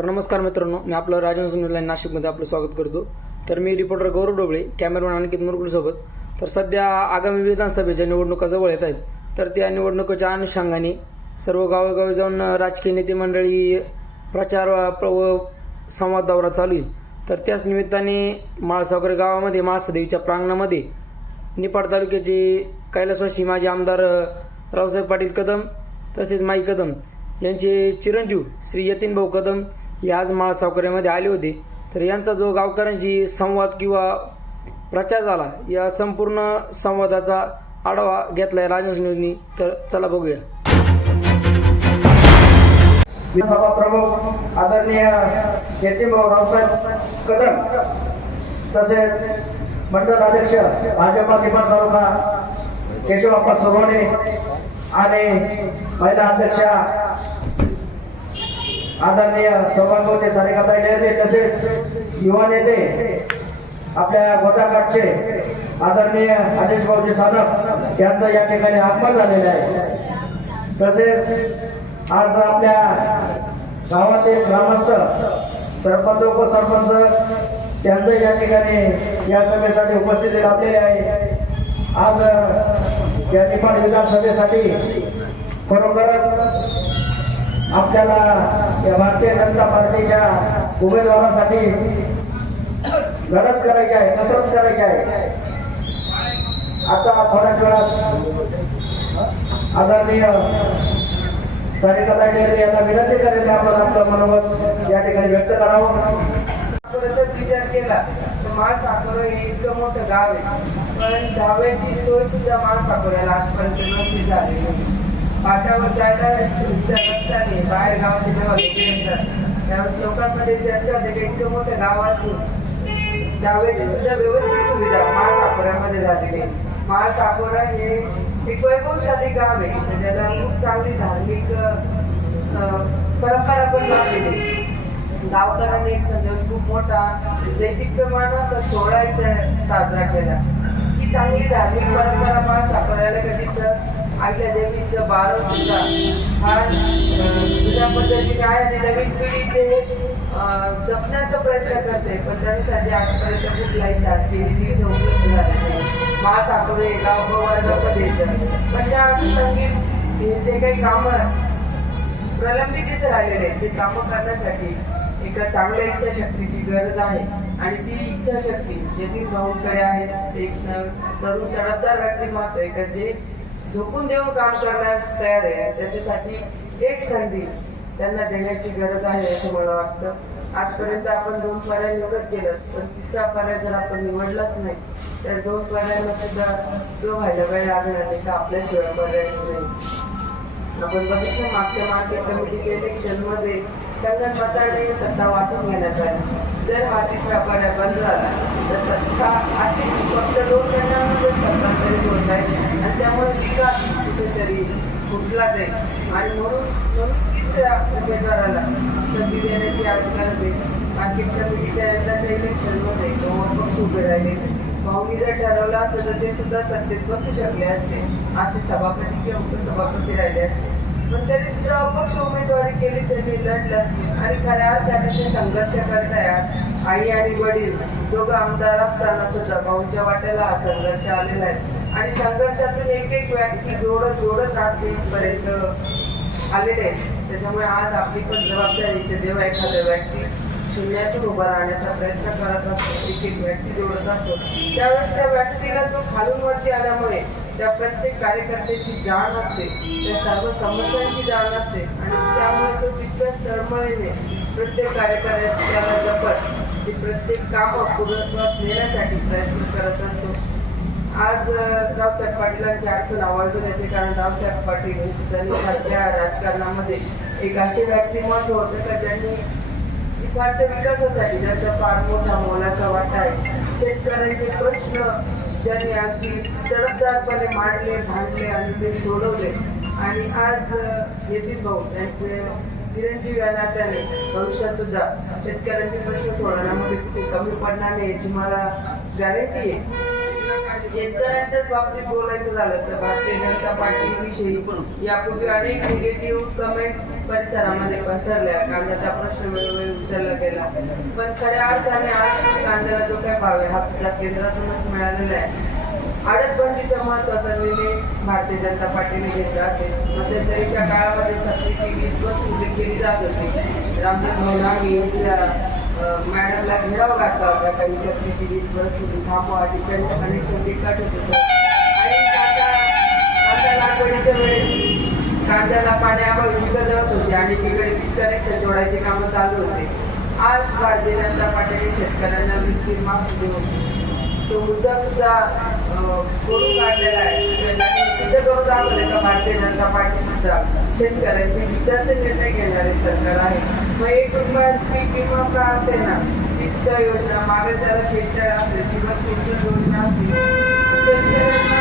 तर नमस्कार मित्रांनो, मी आपलं राजहंस न्यूज नाशिकमध्ये आपलं स्वागत करतो. तर मी रिपोर्टर गौरव डोबळे, कॅमेरामॅन अंकित मुरगुडसोबत. तर सध्या आगामी विधानसभेच्या निवडणुका जवळ येत आहेत. तर त्या निवडणुकीच्या अनुषंगाने सर्व गावोगावी जाऊन राजकीय नेते मंडळी प्रचार व संवाद दौरा चालू आहे. तर त्याच निमित्ताने माळसावकर गावामध्ये माळसादेवीच्या प्रांगणामध्ये निपाड तालुक्याचे कैलासवासी माजी आमदार रावसाहेब पाटील कदम तसेच माई कदम यांचे चिरंजीव श्री यतीन भाऊ कदम हे आज माळसावकऱ्यामध्ये आले होते. तर यांचा जो गावकऱ्यांची संवाद किंवा प्रचार झाला, या संपूर्ण संवादाचा आढावा घेतलाय राजहंस न्यूजनी. तर चला बघूया. विधानसभा प्रमुख आदरणीय यतीन भाऊ रावसाहेब कदम तसेच मंडळ अध्यक्ष भाजपा निपाड तालुका केशवप्पा सोनवणे आणि महिला अध्यक्षा आदरणीय सौभाग्यवती सारिकाताई डेरले तसेच युवा नेते आपल्या गोदाकाठचे आदरणीय आदेश भाऊजी सानप यांचं या ठिकाणी आगमन झालेलं आहे. तसेच आज आपल्या गावातील ग्रामस्थ सरपंच उपसरपंच त्यांचं या ठिकाणी या सभेसाठी उपस्थिती लाभलेली आहे. आज या निपाड विधानसभेसाठी खरोखरच आपल्याला या भारतीय जनता पार्टीच्या उमेदवारासाठी लढत करायची आहे, कसरत करायची आहे. आता थोड्याच वेळात आदरणीय सारिकाताई डेरे यांना विनंती करेल की आपण आपलं मनोगत या ठिकाणी व्यक्त करावं. विचार केला तर माळसाकोरा हे इतकं मोठं गाव आहे, पण धाब्याची सोय सुद्धा माळसाकोऱ्याला आजपर्यंत नसती झालेली नाही. पाटावर जायला रस्ता नाही, बाहेर गावाचे जेव्हा लोक येतात त्यावेळेस लोकांमध्ये चर्चा होते की इतकं मोठं गाव असून धाब्याची सुद्धा व्यवस्थित सुविधा माळसाकोऱ्यामध्ये झालेली आहे. माळसाकोरा हे एक वैभवशाली गाव आहे, ज्याला खूप चांगली धार्मिक परंपरा पण लाभलेली. गावकऱ्यांनी एक संदेश खूप मोठा दैतिकप्रमाणे असा सोहळा इथे साजरा केला की चांगली धार्मिक परंपरा माळसाकोऱ्याला कधी तर आपल्या देवीचं बारव सुद्धा हा जुन्या पद्धतीने आहे आणि नवीन पिढी ते जपण्याचा प्रयत्न करते, पण त्यासाठी आजपर्यंत कुठलाही शासकीय निधी उपलब्ध झाला नाही. माळसाकोरे गाव पवार येतं, पण त्या अनुषंगिक हे जे काही कामं प्रलंबित इथे राहिलेले आहेत ते कामं करण्यासाठी एका चांगल्या इच्छाशक्तीची गरज आहे. आणि ती इच्छाशक्ती यतीन भाऊंकडे आहे. एक तरुण तडफदार व्यक्तिमत्व आहे का जे झोकून देऊन काम करण्यास तयार आहे. त्याच्यासाठी एक संधी त्यांना देण्याची गरज आहे असं मला वाटतं. आजपर्यंत आपण 2 पर्याय निवडत गेलं, पण तिसरा पर्याय जर आपण निवडलाच नाही तर 2 पर्यायांना सुद्धा जो व्हायला वेळ लागणार आहे का आपल्याशिवाय पर्यायच नाही. आपण बघितलं मागच्या मार्केट कमिटीच्या इलेक्शनमध्ये संगणमताने सत्ता वाटून घेण्यात आली. जर हा तिसरा पर्याय बंद झाला तर सत्ता अशीच फक्त 2 गटांमध्ये सत्तांतरित होत आहे आणि त्यामुळे विकास कुठेतरी फुटला जाईल. आणि म्हणून तिसऱ्या उमेदवाराला संधी देण्याची आज गरज आहे. मार्केट कमिटीच्या यंदाच्या इलेक्शनमध्ये पक्ष उभे राहिले. भाऊनी जर ठरवलं असेल तर ते सुद्धा सत्तेत बसू शकले असते, आज ते सभापती किंवा उपसभापती राहिले असते, पण तरी सुद्धा अपक्ष उमेदवारी केली, त्यांनी लढलं आणि खऱ्या अर्थाने ते संघर्ष करतायत. आई आणि वडील दोघं आमदार असताना सुद्धा भाऊंच्या वाट्याला हा संघर्ष आलेला आहे आणि संघर्षातून एक व्यक्ती जोडत आज इथपर्यंत आलेले आहेत. त्याच्यामुळे आज आपली पण जबाबदारी की जेव्हा एखादा व्यक्ती शून्यातून उभा राहण्याचा प्रयत्न करत असतो, एक व्यक्ती जोडत असतो, त्यावेळेस त्या व्यक्तीला तो खालून वरती आल्यामुळे त्या प्रत्येक कार्यकर्त्याची जाण असते, त्या सर्व समस्यांची जाण असते आणि त्यामुळे तो तितक्याच तळमळीने प्रत्येक कार्यकर्त्याला जपत ते प्रत्येक कामं पूर्णत्वास नेण्यासाठी प्रयत्न करत असतो. आज रावसाहेब पाटलांच्या आठवण आवर्जून येते, कारण रावसाहेब पाटील हे सुद्धा निपाडच्या राजकारणामध्ये एक असे व्यक्तिमत्व होते का ज्यांनी निपाडच्या विकासासाठी ज्यांचा फार मोठा मोलाचा वाटा आहे. शेतकऱ्यांचे प्रश्न ज्यांनी अगदी तडफदारपणे मांडले आणि ते सोडवले. आणि आज यतीन भाऊ यांचे चिरंजीव या नात्याने भविष्यात सुद्धा शेतकऱ्यांचे प्रश्न सोडवण्यामध्ये कुठे कमी पडणार नाही याची मला गॅरंटी आहे. शेतकऱ्यांच्याच बाबतीत बोलायचं झालं तर भारतीय जनता पार्टीविषयी यापूर्वी अनेक निगेटिव्ह कमेंट्स परिसरामध्ये पसरल्या. कांद्याचा प्रश्न वेळोवेळी उचलला गेला, पण खऱ्या अर्थाने आज कांद्याला जो काय भाव आहे हा सुद्धा केंद्रातूनच मिळालेला आहे. आडतबंदीचा महत्वाचा निर्णय भारतीय जनता पार्टीने घेतला असेल. मध्यंतरीच्या काळामध्ये सक्तीची वीज बस सुरू केली जात होती. रामदेव भाऊंनी इथल्या मॅडमला घेराव घातला होता. काही सक्तीची वीज बस सुरू थांबवा, त्यांचं कनेक्शन ते कट होत होतं. आणि कांदा लागवडीच्या वेळेस कांद्याला पाण्याअभावी पिकं जळत होती आणि तिकडे वीज कनेक्शन जोडायचे कामं चालू होते. आज भारतीय जनता पार्टीने शेतकऱ्यांना वीज बिल माफ देऊन तो मुद्दा सुद्धा करून काढलेला आहे. त्यांनी सिद्ध करून दाखवले का भारतीय जनता पार्टी सुद्धा शेतकऱ्यांचे हिताचे निर्णय घेणारे सरकार आहे. मग 1 रुपयात पीक विमा का असेल ना, ती सुद्धा योजना मागे त्याला शेतकरी असेल किंवा सिंचन योजना असेल, शेतकऱ्यांना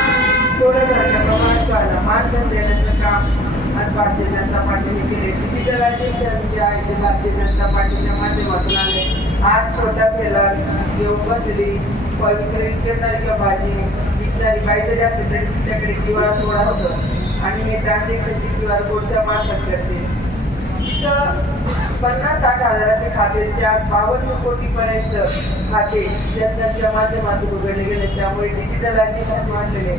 थोड्या झाल्या प्रमाणात मानधन देण्याचं काम आज भारतीय जनता पार्टीने केले. डिजिटलायझेशन जे आहे ते भारतीय जनता पार्टीच्या माध्यमातून आले. आज छोटा ठेला घेऊन बसली विक्री करणारी किंवा भाजी विकणारी बाई जरी असेल तरी तिच्याकडे QR कोड असतं आणि हे ट्रान्झॅक्शन QR कोडच्या मार्फत करते. तिथं 50-60 हजाराचे खाते ते आज 52 कोटीपर्यंत खाते जनतांच्या माध्यमातून उघडले गेले. त्यामुळे डिजिटलायझेशन वाढलेले.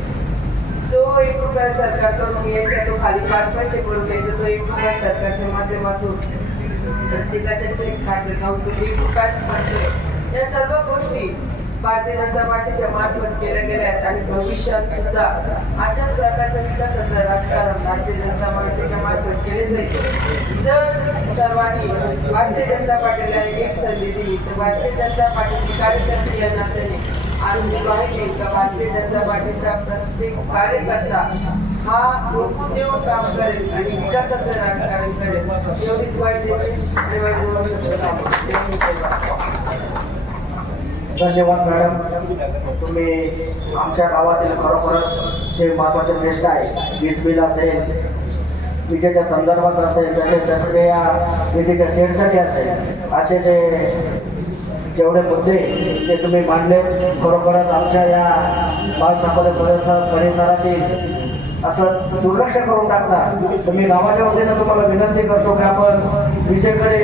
जो 1 रुपया सरकारकडून यायचा तो खाली 5 पैसे करून द्यायचा, तो 1 रुपया सरकारच्या माध्यमातून प्रत्येकाच्या खाते जाऊन तो 1 रुपयाच बनतोय. या सर्व गोष्टी भारतीय जनता पार्टीच्या मार्फत केल्या गेल्या आहेत आणि भविष्यात सुद्धा अशाच प्रकारच्या विकासाचं राजकारण भारतीय जनता पार्टीच्या मार्फत केले जाईल. जर सर्वांनी भारतीय जनता पार्टीला एक संधी दिली तर भारतीय जनता पार्टीची कार्यकर्ते या नात्याने आज मी पाहिले का भारतीय जनता पार्टीचा प्रत्येक कार्यकर्ता हा झोपून देऊन काम करेल आणि विकासाचं राजकारण करेल. एवढीच वाईट आणि वाईट 2 शब्द. धन्यवाद मॅडम. तुम्ही आमच्या गावातील खरोखरच जे महत्त्वाचे प्रश्न आहे, वीज बिल असेल, विजेच्या संदर्भात असेल, तसेच दसऱ्या विजेच्या सेटसाठी असेल, असे जेवढे मुद्दे ते तुम्ही मांडले, खरोखरच आमच्या या बालसाकोरे परिसरातील असं दुर्लक्ष करून टाकता. तुम्ही गावाच्या वतीनं तुम्हाला विनंती करतो की आपण विजेकडे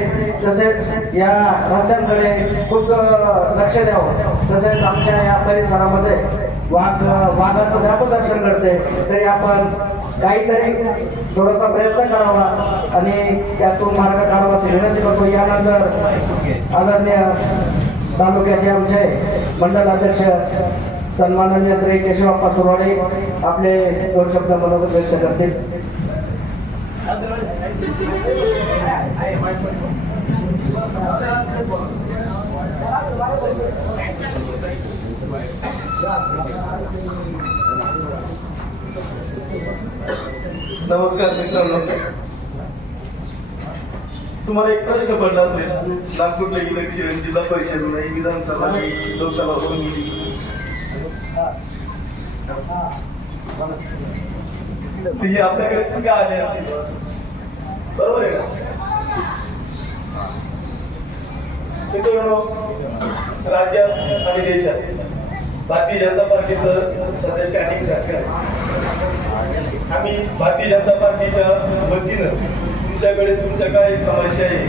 तसेच या रस्त्यांकडे खूप लक्ष द्यावं. तसेच आमच्या या परिसरामध्ये वाघाचं जास्त दर्शन घडते, तरी आपण काहीतरी थोडासा प्रयत्न करावा आणि त्यातून मार्ग काढावा अशी विनंती करतो. यानंतर आदरणीय तालुक्याचे आमचे मंडल अध्यक्ष सन्माननीय श्री केशवप्पा सुरवाडे आपले 2 शब्द मनोगत व्यक्त करतील. नमस्कार मित्रांनो, तुम्हाला एक प्रश्न पडला असेल, नागपूरला इलेक्शन जिल्हा परिषद नाही, विधानसभा नाही, लोकसभा होऊन गेली, हे आपल्याकडे का आले असतील, बरोबर आहे का? मित्रांनो, राज्यात आणि देशात भारतीय जनता पार्टीचं सध्या स्टँडिंग सरकार. आम्ही भारतीय जनता पार्टीच्या वतीनं तुमच्याकडे तुमच्या काय समस्या आहे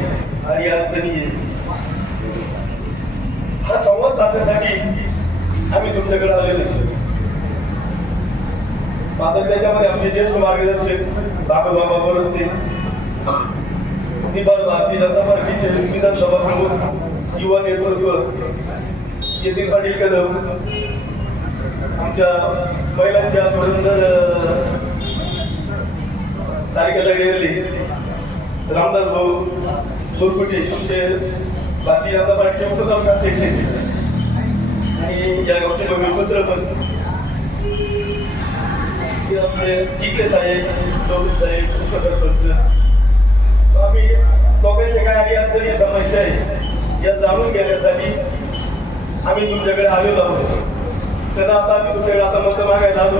आणि अडचणी आहे हा संवाद साधण्यासाठी आम्ही तुमच्याकडे आलेलो आहे. आता त्याच्यामध्ये आमचे ज्येष्ठ मार्गदर्शक बाबा बरोस्ते, भारतीय जनता पार्टीचे विधानसभा प्रमुख युवा नेतृत्व यतीन पाटील कदम, आमच्या महिलांच्या सुरेंदर सारिका डेरले, रामदास भाऊ बोरकुटे, आमचे भारतीय जनता पार्टीचे उपसभापती आणि या गावचे मित्र पण आपले इकडे साहेब, चौधरी साहेब, उपसरपंच, आम्ही लोकांचे काय आणि अडचणी समस्या आहे या जाणून घेण्यासाठी आम्ही तुमच्याकडे आलेलो आहोत. त्यांना आता आम्ही तुमच्याकडे आता मत मागायला आलो,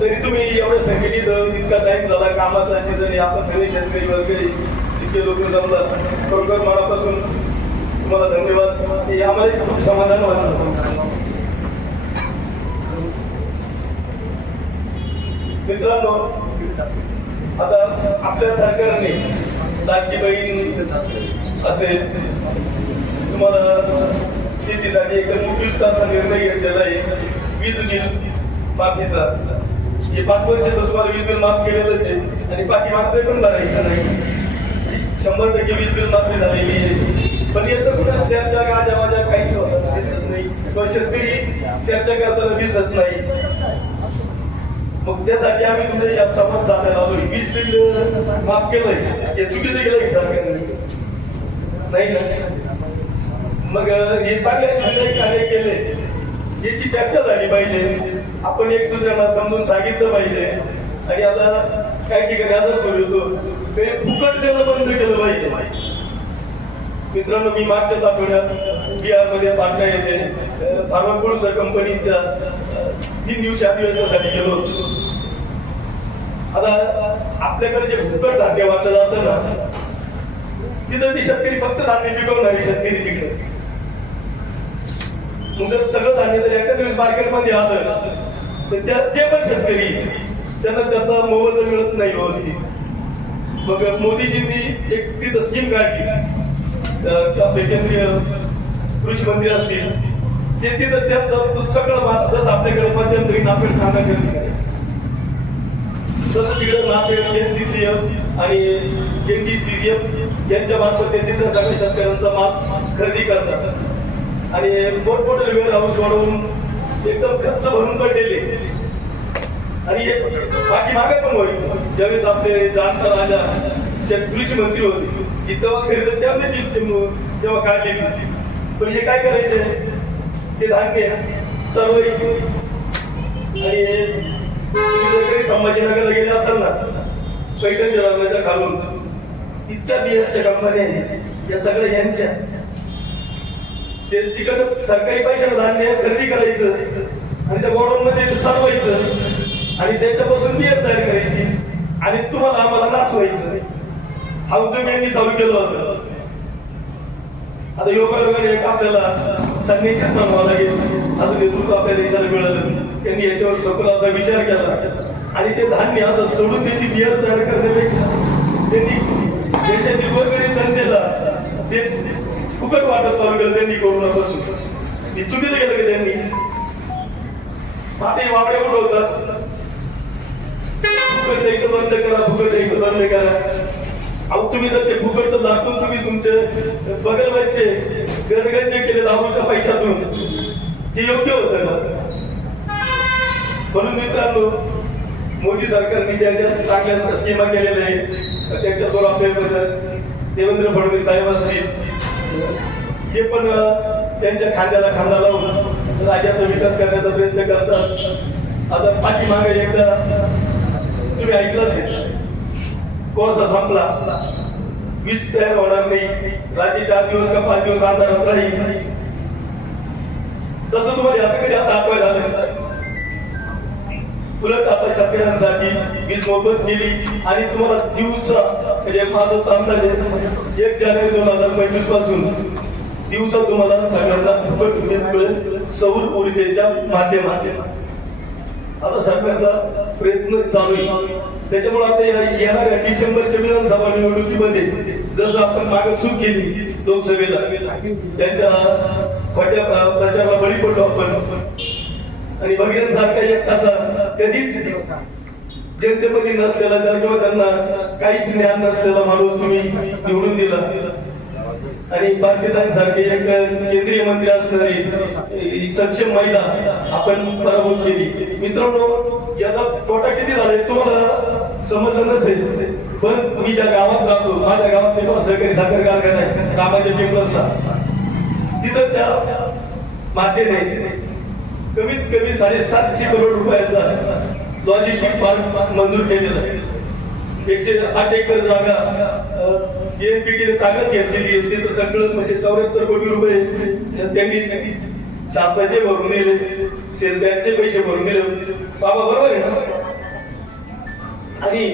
तरी तुम्ही एवढे संघटित इतका टाइम झाला कामाचा सीझन, आपण सगळे शेतकरी वर्ग जितके लोक जमतात, खरोखर मनापासून तुम्हाला धन्यवाद. हे आम्हाला खूप समाधान वाटलं. मित्रांनो, आता आपल्या सरकारने लाडकी बहीण असेल, तुम्हाला शेतीसाठी एक उपयुक्त असा निर्णय घेतलेला आहे वीज बिल माफीचा. हे 5 वर्ष तर तुम्हाला वीज बिल माफ केलेलंच आहे आणि बाकी मागचं पण भरायचं नाही. 100% वीज बिल माफी झालेली आहे. पण याचं कुठं चर्चा गाजावाजा काहीच दिसत नाही किंवा शेतकरी चर्चा करताना दिसत नाही. मग त्यासाठी आम्ही तुमच्या संवाद साधायला आलोय. वीज बिल माफ केलंय, हे चुकीचं केलंय सरकारने, नाही ना? मग हे चांगल्या सुविधा कार्य केले, याची चर्चा झाली पाहिजे. आपण एक दुसऱ्यांना समजून सांगितलं पाहिजे. आणि आता काही ठिकाणी असं सुरू होतो, ते फुकट देणं बंद केलं पाहिजे. मित्रांनो, मी मागच्याच आठवड्यात बिहारमध्ये पाटणा येथे फार्माकोळूच्या कंपनीच्या 3 दिवशी अधिवेशनासाठी गेलो होतो. आता आपल्याकडे जे फुकट धान्य वाटलं जातं ना, तिथं ती शेतकरी फक्त धान्य पिकवणारी शेतकरी तिकडे. मग जर सगळं धान्य जर एकाच वेळेस मार्केटमध्ये आलं तर ते पण शेतकरी त्यांना त्याचा मोबदला मिळत नाही व्यवस्थित. मग मोदीजींनी एक तिथं स्कीम काढली, आपले केंद्रीय कृषी मंत्री असतील ते तिथं त्यांचं सगळं माल जसं आपल्याकडे मध्यंतरी नाफेड कांदा खरेदी करायचं, तसं तिकडे नाफेड, NCCF आणि NDCCF यांच्या मार्फत ते तिथं सगळ्या शेतकऱ्यांचा माल खरेदी करतात. आणि मोठमोठे वेअर हाऊस वाढवून एकदम खर्च भरून पडलेले. आणि बाकी मागे पण व्हायचं. ज्यावेळेस आपले जाणता राजा कृषी मंत्री होते, की तेव्हा खरेदी त्यावेळेची स्कीम तेव्हा काढलेली होती. पण हे काय करायचे, ते धान्य सरवायचे. आणि तुम्ही जर काही संभाजीनगरला गेले असाल ना, पैठण धरणाच्या खालून इतक्या बिहारच्या कंपन्या या सगळ्या यांच्याच. ते तिकडं सरकारी पैशाला धान्य खरेदी करायचं आणि त्या गोडाऊन मध्ये सरवायचं आणि त्याच्यापासून बियर तयार करायची आणि तुम्हाला आम्हाला नाचवायचं. हा उद्योग यांनी चालू केलं होतं. आता योगायोगाने एक आपल्याला संघाची म्हणावं लागेल, असं नेतृत्व आपल्या देशाला मिळालं. त्यांनी याच्यावर सखोल असा विचार केला आणि ते धान्य असं सोडून त्याची बियर तयार करण्यापेक्षा त्यांनी देशातील गोरगरीब जनतेला ते फुकट वाटप चालू केलं. त्यांनी कोरोनापासून हे चुकीचं केलं की त्यांनी आता वावडे उठवतात, फुकट द्यायचं बंद करा, फुकट द्यायचं बंद करा. अहो, तुम्ही जर ते फुकट दाखवून तुम्ही तुमचे बगलवरचे गरगरजे केले दारूच्या पैशातून, ते योग्य होतं का? म्हणून मित्रांनो, मोदी सरकारने ज्या ज्या चांगल्या स्कीमा केलेल्या आहेत त्याच्यावर आपले देवेंद्र फडणवीस साहेब असतील, हे पण त्यांच्या खांद्याला खांदा लावून राज्याचा विकास करण्याचा प्रयत्न करतात. आता पाठीमागे एकदा तुम्ही ऐकलं असेल, कोळसा संपला, वीज तयार होणार नाही, राज्य 4 दिवस का 5 दिवस अंधारात राहील. तसं तुम्हाला आता कधी असं आठवायला आलं? उलट आता शेतकऱ्यांसाठी वीज मोफत केली आणि तुम्हाला दिवसा, म्हणजे माझा अंदाज आहे 1 जानेवारी 2025 पासून दिवसा तुम्हाला सगळ्यांना फुकट वीज मिळेल सौर ऊर्जेच्या माध्यमातून. आता सरकारचा प्रयत्न चालू आहे. त्याच्यामुळे आता येणाऱ्या डिसेंबरच्या विधानसभा निवडणुकीमध्ये जसं आपण मागे चूक केली लोकसभेला, त्यांच्या खोट्या प्रचाराला बळी पडलो आपण आणि भगीरथसारखा एक असा कधीच जनतेमध्ये नसलेला किंवा त्यांना काहीच ज्ञान नसलेला माणूस तुम्ही निवडून दिला आणि भारतीयांसारखे एक केंद्रीय मंत्री असणारी सक्षम महिला आपण पराभूत केली. मित्रांनो, याचा तोटा किती झालाय तुम्हाला समजलं नसेल, पण मी ज्या गावात राहतो, माझ्या गावात ते सहकारी साखर कारखाना आहे रामाच्या टेम्पल्सला, तिथं त्या मातेने कमीत कमी 750 करोड रुपयाचा लॉजिस्टिक पार्क मंजूर केलेला आहे. 108 एकर जागा NPT ताकद घेतलेली आहे. तिथं सगळं म्हणजे 74 कोटी रुपये त्यांनी शासनाचे भरून दिले, सेल बँकचे पैसे भरून दिले. बाबा बरोबर आहे ना? आणि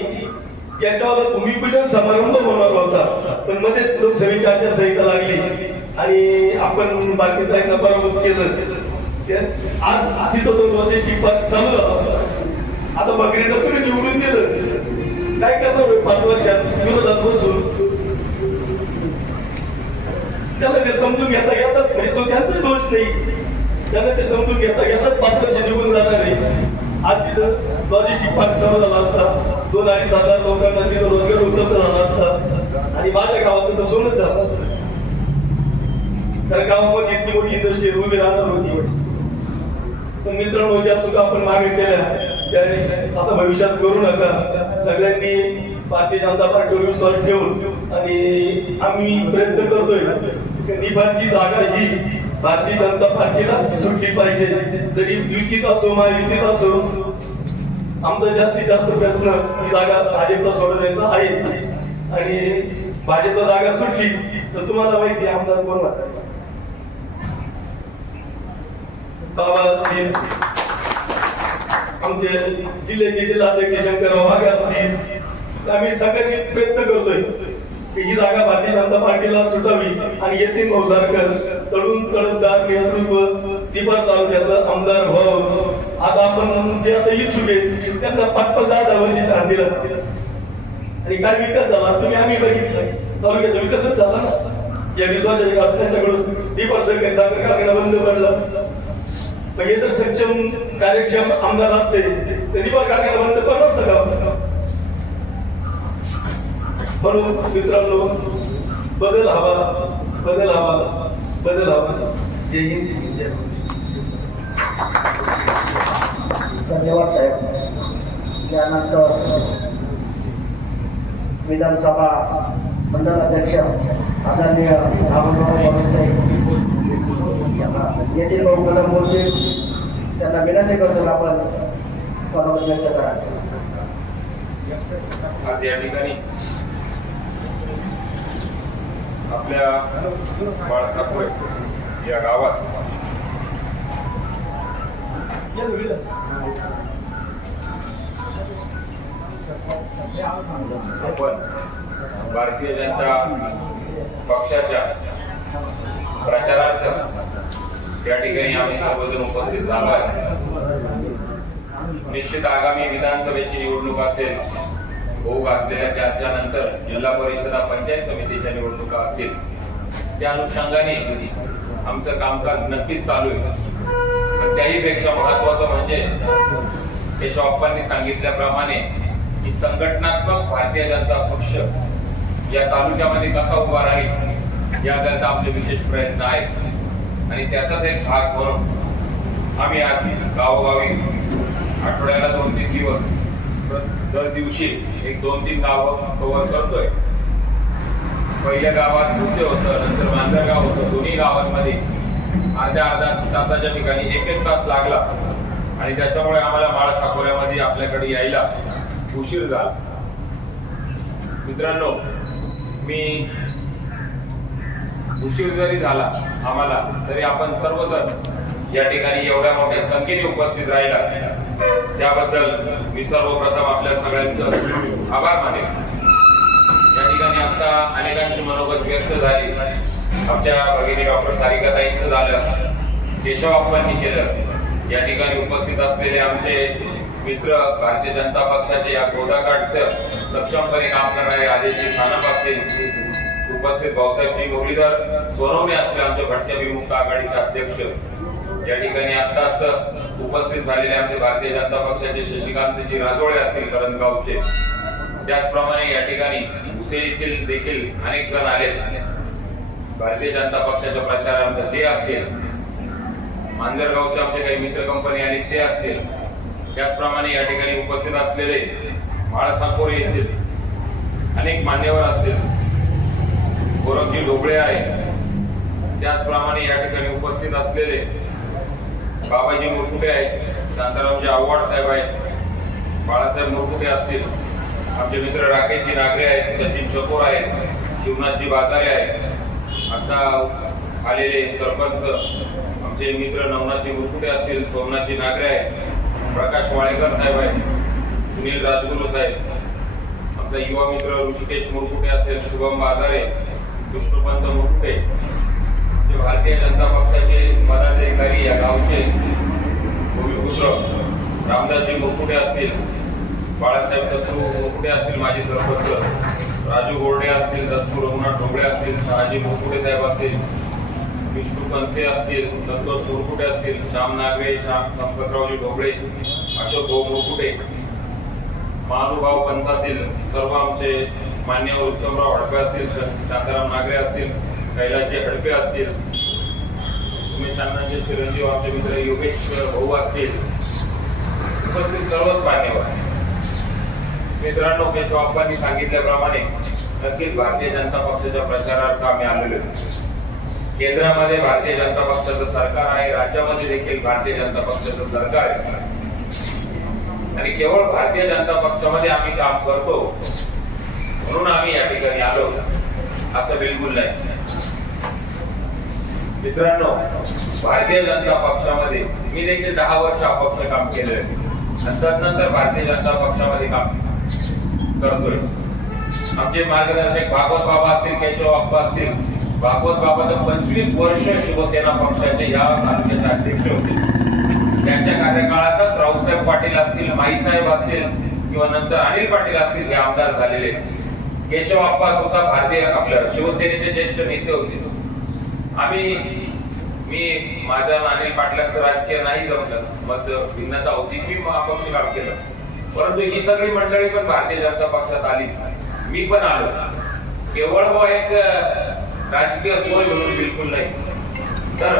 त्याच्यावर भूमिपूजन समारंभ होणार होता, पण मध्येच लोकसभेची आचारसंहिता लागली आणि आपण बाकीच्यांना पराभूत केलं ते आज तिथं तो लॉजिस्टिक पार्क चालू झाला असता. आता बकरीला तुम्ही निवडून दिलं, काय करणार 5 वर्षात विरोधात बसून? त्याला ते समजून घेता घेतात, म्हणजे तो त्यांचा दोष नाही, त्याला ते समजून घेता घेतात 5 वर्ष निघून जाणार आहे. आज तिथं लॉजिस्टिक पार्क चालू झाला असता, 2-2,500 लोकांना तिथं रोजगार उपलब्ध झाला असता आणि माझ्या गावात तर सोनच झालं असतं. कारण गावामध्ये इतकी मोठी इंडस्ट्री उभी राहणार होती. पण मित्रांनो, ज्या चुका आपण मागे केल्या त्या आता भविष्यात करू नका. सगळ्यांनी भारतीय जनता पार्टीवर विश्वास ठेवून आणि आम्ही प्रयत्न करतोय निफाडची जागा ही भारतीय जनता पार्टीलाच सुटली पाहिजे. जरी युतीत असो महायुतीत असो, आमचा जास्तीत जास्त प्रयत्न ही जागा भाजपला सोडवण्याचा आहे. आणि भाजपला जागा सुटली तर तुम्हाला माहिती आमदार कोण होता? बाबा असतील, आमचे जिल्ह्याचे जिल्हाध्यक्ष शंकरराव वाघ असतील. आम्ही सगळ्यांनी प्रयत्न करतोय की ही जागा भारतीय जनता पार्टीला सुटावी आणि यतीन भाऊ सारखं तडून तडकदार नेतृत्व निफाड तालुक्याचा आमदार व्हावं. आता आपण जे आता इच्छुक आहे त्यांना 5-10 वर्षी चांद दिलं आणि काय विकास झाला तुम्ही आम्ही बघितलं. तालुक्याचा विकासच झाला ना. या विश्वासाच्या काळात त्यांच्याकडून निफाड सरकारी साखर कारखाना बंद पडला. हे जर सक्षम कार्यक्षम आमदार असते तर निफाड कारखाना बंद पडला होता का? म्हणून मित्रांनो, बदल हवा, बदल हवा, बदल हवा. जय हिंद, जय हिंद, जय धन्यवाद साहेब. त्यानंतर विधानसभा मंडळ अध्यक्ष आदरणीय राहुलभाऊ बरस्ते येथील भाऊ कदम बोलतील. त्यांना विनंती करतो की आपण मनोगत व्यक्त करा. आज या ठिकाणी आपल्या बाळसापुरे या गावात आपण भारतीय जनता पक्षाच्या प्रचारार्थ या ठिकाणी आम्ही सर्वजण उपस्थित झालो आहे. निश्चित आगामी विधानसभेची निवडणूक असेल, होऊ घातलेल्या त्याच्यानंतर जिल्हा परिषदा पंचायत समितीच्या निवडणुका असतील, त्या अनुषंगाने आमचं कामकाज नक्कीच चालू आहे. पण त्याही पेक्षा महत्वाचं म्हणजे केशवप्पांनी सांगितल्याप्रमाणे की संघटनात्मक भारतीय जनता पक्ष या तालुक्यामध्ये कसा उभा राहील याकरता आमचे विशेष प्रयत्न आहेत. आणि त्याचाच एक भाग म्हणून आम्ही आज गावोगावी आठवड्याला 2-3 दिवस दर दिवशी 1-2-3 गावं कव्हर करतोय. पहिल्या गावात मुद्दे होतं, नंतर मांजरगाव होतं. दोन्ही गावांमध्ये अर्ध्या तासाच्या ठिकाणी 1-1 तास लागला आणि त्याच्यामुळे आम्हाला बाळसाकोऱ्यामध्ये आपल्याकडे यायला उशीर झाला. मित्रांनो, मी उशीर जरी झाला आम्हाला तरी आपण सर्वजण या ठिकाणी एवढ्या मोठ्या संख्येने उपस्थित राहिला त्याबद्दल मी सर्वप्रथम आपल्या सगळ्यांचं आभार मानेन. या ठिकाणी आता अनेकांची मनोगत व्यक्त झाली. आमच्या भगिनी डॉक्टर सारिकाताईंचं झालं, केशवप्पांनी केलं. या ठिकाणी उपस्थित असलेले आमचे मित्र भारतीय जनता पक्षाचे या गोदाकाठचं सक्षमपणे काम करणारे आदेशजी सानप असतील, उपस्थित भाऊसाहेबजी मुरलीधर सोनवणे असतील, आमचे भटक्या विमुक्त आघाडीचे अध्यक्ष. या ठिकाणी आताच उपस्थित झालेले आमचे भारतीय जनता पक्षाचे शशिकांतजी राजोळे असतील करंजगावचे. त्याचप्रमाणे या ठिकाणी उसे येथील देखील अनेक जण आले भारतीय जनता पक्षाच्या प्रचारार्थ, ते असतील. मांजरगावचे आमचे काही मित्र कंपनी आली ते असतील. त्याचप्रमाणे या ठिकाणी उपस्थित असलेले बाळसाकोरे येथील अनेक मान्यवर असतील, गोरखजी ढोबळे आहेत. त्याचप्रमाणे या ठिकाणी उपस्थित असलेले बाबाजी मुरकुटे आहेत, शांतारामजी आव्हाड साहेब आहेत, बाळासाहेब मुरकुटे असतील, आमचे मित्र राकेशजी नागरे आहेत, सचिन चकोर आहेत, शिवनाथजी बाजारे आहेत. आता आलेले सरपंच आमचे मित्र नवनाथजी मुरकुटे असतील, सोमनाथजी नागरे आहेत, प्रकाश वाळेकर साहेब आहेत, सुनील राजगुरू साहेब, आमचा युवा मित्र ऋषिकेश मुरकुटे असेल, शुभम बाजारे, कृष्णपंत मुरकुटे. जे भारतीय जनता पक्षाचे पदाधिकारी या गावचे भूमिपुत्र रामदासजी मुकुटे असतील, बाळासाहेब दत्तू मुकुटे असतील, माजी सरपंच राजू गोरडे असतील, दत्तू रघुनाथ ढोबळे असतील, शहाजी मुकुटे साहेब असतील, विष्णू कंसे असतील, संतोष मुरकुटे असतील, श्याम नागरे, संपतरावजी ढोबळे, अशोक भाऊ मुरकुटे, महानुभाव पंथातील सर्व आमचे मान्यवर उत्तमराव हडपे असतील, शांताराम नागरे असतील, कैलासजी हडपे असतील, उमेश अण्णांचे चिरंजीव आमचे मित्र योगेश भाऊ असतील, उपस्थित सर्वच मान्यवर मित्रांनो, केशवाप्पांनी सांगितल्याप्रमाणे नक्कीच भारतीय जनता पक्षाच्या प्रचारार्थ आम्ही आलेलो आहोत. केंद्रामध्ये भारतीय जनता पक्षाचं सरकार आहे, राज्यामध्ये देखील भारतीय जनता पक्षाचं सरकार आहे आणि केवळ भारतीय जनता पक्षामध्ये आम्ही काम करतो म्हणून आम्ही या ठिकाणी आलो असं बिलकुल नाही. मित्रांनो, भारतीय जनता पक्षामध्ये मी देखील 10 वर्ष अपक्ष काम केलेलं आहे. तदनंतर भारतीय जनता पक्षामध्ये काम करतोय. आमचे मार्गदर्शक भागवत बाबा असतील, केशवाप्पा असतील. भागवत बाबा तर 25 वर्ष शिवसेना पक्षाचे या तालुक्याचे अध्यक्ष होते. त्यांच्या कार्यकाळातच रावसाहेब पाटील असतील, माईसाहेब असतील किंवा नंतर अनिल पाटील असतील हे आमदार झालेले. केशवाप्पा सुद्धा भारतीय आपल्या शिवसेनेचे ज्येष्ठ नेते होते. मी माझ्या अनिल पाटलांचं राजकीय नाही जमलं, मत भिन्नता होती, मी अपक्ष काम केलं. परंतु ही सगळी मंडळी पण भारतीय जनता पक्षात आली, मी पण आलो. केवळ एक राजकीय सोय म्हणून बिलकुल नाही. तर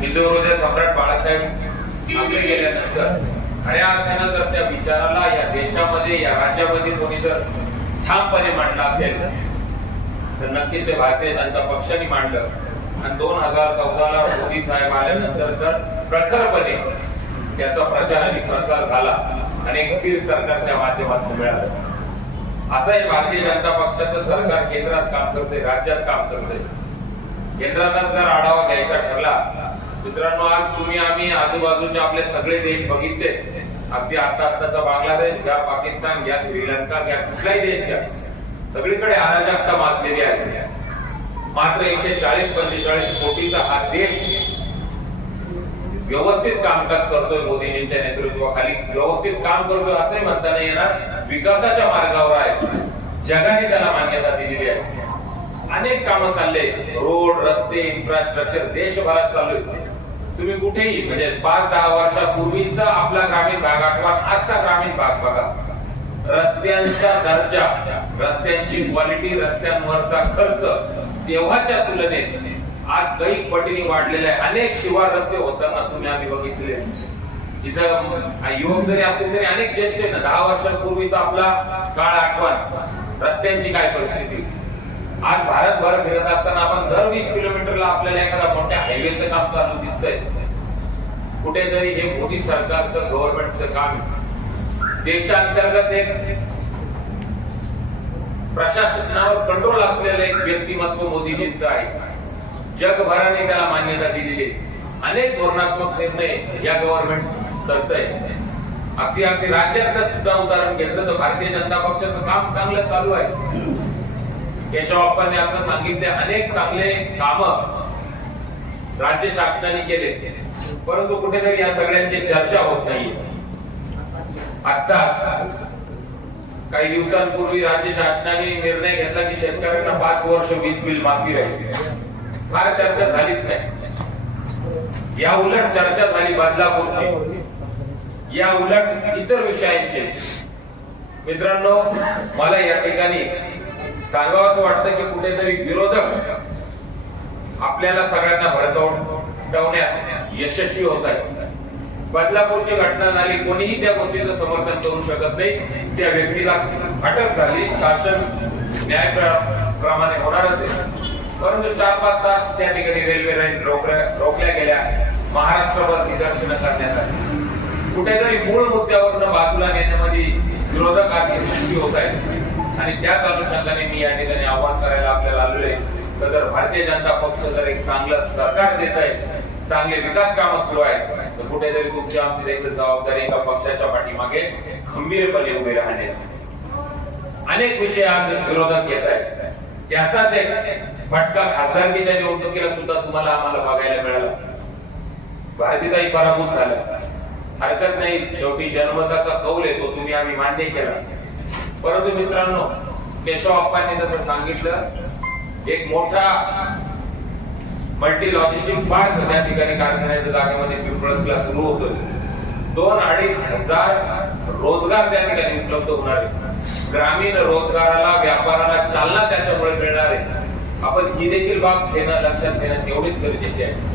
हिंदू हृदय सम्राट बाळासाहेब ठाकरे गेल्यानंतर खऱ्या अर्थानं जर त्या विचाराला या देशामध्ये या राज्यामध्ये कोणी जर ठामपणे मांडला असेल तर नक्कीच ते भारतीय जनता पक्षाने मांडलं. आणि 2014ला मोदी साहेब आल्यानंतर तर प्रखरपणे त्याचा प्रचार आणि प्रसार झाला आणि एक स्थिर सरकार त्या माध्यमातून मिळालं. असं हे भारतीय जनता पक्षाचं सरकार केंद्रात काम करते, राज्यात काम करते. केंद्राचा जर आढावा घ्यायचा ठरला मित्रांनो, आज तुम्ही आम्ही आजूबाजूचे आपले सगळे देश बघितले. अगदी आताचा बांगलादेश घ्या, पाकिस्तान घ्या, श्रीलंका घ्या, कुठलाही देश घ्या, सगळीकडे अराजकता माजलेली आहे. मात्र 140-45 कोटीचा हा देश व्यवस्थित कामकाज करतोय. मोदीजींच्या नेतृत्वाखाली व्यवस्थित काम करतोय असंही म्हणता नाही येणार. विकासाच्या मार्गावर आहे, जगाने त्याला मान्यता दिलेली आहे. अनेक कामं चालले, रोड, रस्ते, इन्फ्रास्ट्रक्चर देशभरात चालू आहे. तुम्ही कुठेही म्हणजे 5-10 वर्षापूर्वीचा आपला ग्रामीण भाग आठवा, आजचा ग्रामीण भाग बघा. रस्त्यांचा दर्जा, रस्त्यांची क्वालिटी, रस्त्यांवरचा खर्च तेव्हाच्या तुलनेत आज काही पटीने वाढलेला आहे. अनेक शिवार रस्ते होताना तुम्ही आम्ही बघितले. इथं युवक जरी असेल तरी अनेक ज्येष्ठ आहे ना, 10 वर्षांपूर्वीचा आपला काळ आठवण, रस्त्यांची काय परिस्थिती. आज भारतभर फिरत असताना आपण दर 20 किलोमीटरला आपल्याला एखादा मोठ्या हायवेचं काम चालू दिसतंय. कुठेतरी हे मोदी सरकारचं, गव्हर्नमेंटचं काम. देशांतर्गत एक प्रशासनावर कंट्रोल असलेलं एक व्यक्तिमत्व मोदीजींचं आहे. जगभराने त्याला मान्यता दिलेली आहे. अनेक धोरणात्मक निर्णय या गव्हर्नमेंट करतंय. अगदी राज्यातलं सुद्धा उदाहरण घेतलं तर भारतीय जनता पक्षाचं काम चांगलं चालू आहे. केशवाप्पांनी आता सांगितले अनेक चांगले काम राज्य शासनाने केले, परंतु कुठेतरी या सगळ्यांची चर्चा होत नाही. आता काही दिवसांपूर्वी राज्य शासनाने निर्णय घेतला की शेतकऱ्यांना 5 वर्ष वीज बिल माफी राहील. फार चर्चा झालीच नाही. या उलट चर्चा झाली बदलापूरची, या उलट इतर विषयांची. मित्रांनो, मला या ठिकाणी सांगावंसं वाटतं की कुठेतरी विरोधक आपल्याला सगळ्यांना भडकवण्यात यशस्वी होत आहे. बदलापूरची घटना झाली, कोणीही त्या गोष्टीचं समर्थन करू शकत नाही. त्या व्यक्तीला अटक झाली, शासन न्यायाप्रमाणे होणारच आहे. परंतु 4-5 तास त्या ठिकाणी रेल्वे लाईन रोखल्या गेल्या, महाराष्ट्रभर निदर्शनं करण्यात आली. कुठेतरी मूळ मुद्द्यावरून बाजूला नेण्यामध्ये विरोधक आज यशस्वी होत आहेत आणि त्याच अनुषंगाने मी या ठिकाणी आवाहन करायला आपल्याला आलेलो आहे. तर जर भारतीय जनता पक्ष जर एक चांगलं सरकार देत आहे, चांगले विकास कामं सुरू आहेत, तर कुठेतरी तुमची आमची देखील जबाबदारी एका पक्षाच्या पाठीमागे खंबीरपणे उभे राहण्याची. अनेक विषय आज विरोधक घेत आहेत, त्याचाच एक फटका खासदारकीच्या निवडणुकीला सुद्धा तुम्हाला आम्हाला बघायला मिळाला. भारतीताई पराभूत झाल्या, हरकत नाही, शेवटी जनमताचा कौल आहे तो तुम्ही आम्ही मान्य केला. परंतु मित्रांनो, केशव अप्पांनी जसं सांगितलं, एक मोठा मल्टी लॉजिस्टिक पार्क त्या ठिकाणी कारखान्याच्या जागेमध्ये पिंपळसला सुरू होतोय. 2-2.5 हजार रोजगार त्या ठिकाणी उपलब्ध होणार आहे. ग्रामीण रोजगाराला, व्यापाराला चालना त्याच्यामुळे मिळणार आहे. आपण ही देखील बाब लक्षात घेणं एवढीच गरजेची आहे.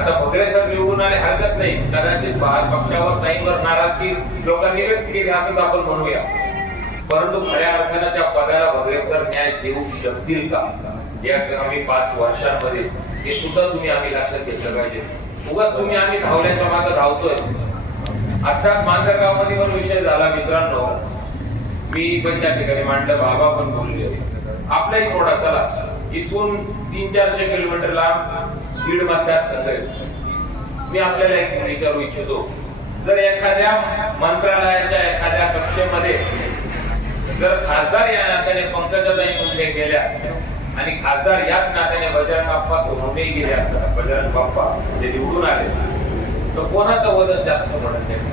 आता भगरे सर निवडून आले, हरकत नाही, कदाचित पक्षावर साईनवर नाराजगी लोकांनी व्यक्त केली असंच आपण म्हणूया. परंतु खऱ्या अर्थानं त्या पदाला भगरे सर न्याय देऊ शकतील का या आगामी 5 वर्षांमध्ये हे सुद्धा तुम्ही आम्ही लक्षात घेतलं पाहिजे. उगाच तुम्ही आम्ही धावल्याच्या मागे धावतोय. आताच मांजरगाव मध्ये पण विषय झाला मित्रांनो, मी पण त्या ठिकाणी मांडलं, बाबा पण बोलले, आपलाही सोडा, चला इथून 300-400 किलोमीटर लांब बीड मतदारसंघ आहे. मी आपल्याला एक विचारू इच्छितो, जर एखाद्या मंत्रालयाच्या एखाद्या कक्षेमध्ये जर खासदार या नात्याने पंकजाताई मुंडे गेल्या आणि खासदार याच नात्याने बजरंग बाप्पा सोनवणे गेल्या, बजरंग बाप्पा जे निवडून आले, तर कोणाचं वजन जास्त पडेल?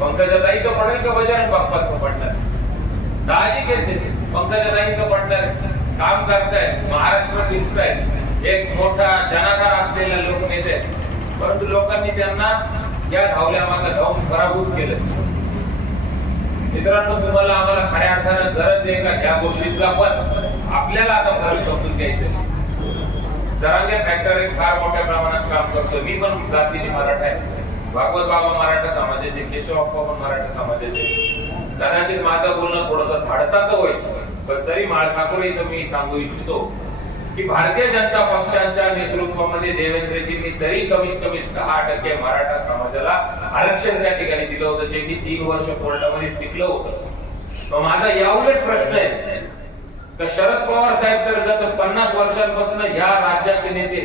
पंकजाताईचं पडेल का बजरंग बाप्पाचं पडणार? साहजिक आहे, पंकजाताईचं पडणार. काम करतायत, महाराष्ट्रात दिसतायत, एक मोठा जनाधार असलेला लोकनेते आहेत, परंतु लोकांनी त्यांना या धावल्या मागे धावून पराभूत केलं. मित्रांनो, तुम्हाला आम्हाला खऱ्या अर्थानं गरज आहे का ह्या गोष्टीतला? पण आपल्याला आता फरक समजून घ्यायचं. जरांगे फॅक्टर एक फार मोठ्या प्रमाणात काम करतो. मी पण जातीने मराठा आहे, भागवत बाबा मराठा समाजाचे, केशव अप्पा पण मराठा समाजाचे. कदाचित माझं बोलणं थोडंसं धाडसाचं होईल, पण तरी माळसाकुरे इथं मी सांगू इच्छितो की भारतीय जनता पक्षाच्या नेतृत्वामध्ये देवेंद्रजींनी तरी कमीत कमी 10% मराठा समाजाला आरक्षण त्या ठिकाणी दिलं होतं, जे की 3 वर्ष कोर्टामध्ये टिकलं होतं. माझा याउलट प्रश्न आहे का शरद पवार साहेब तर गत 50 वर्षांपासून या राज्याचे नेते,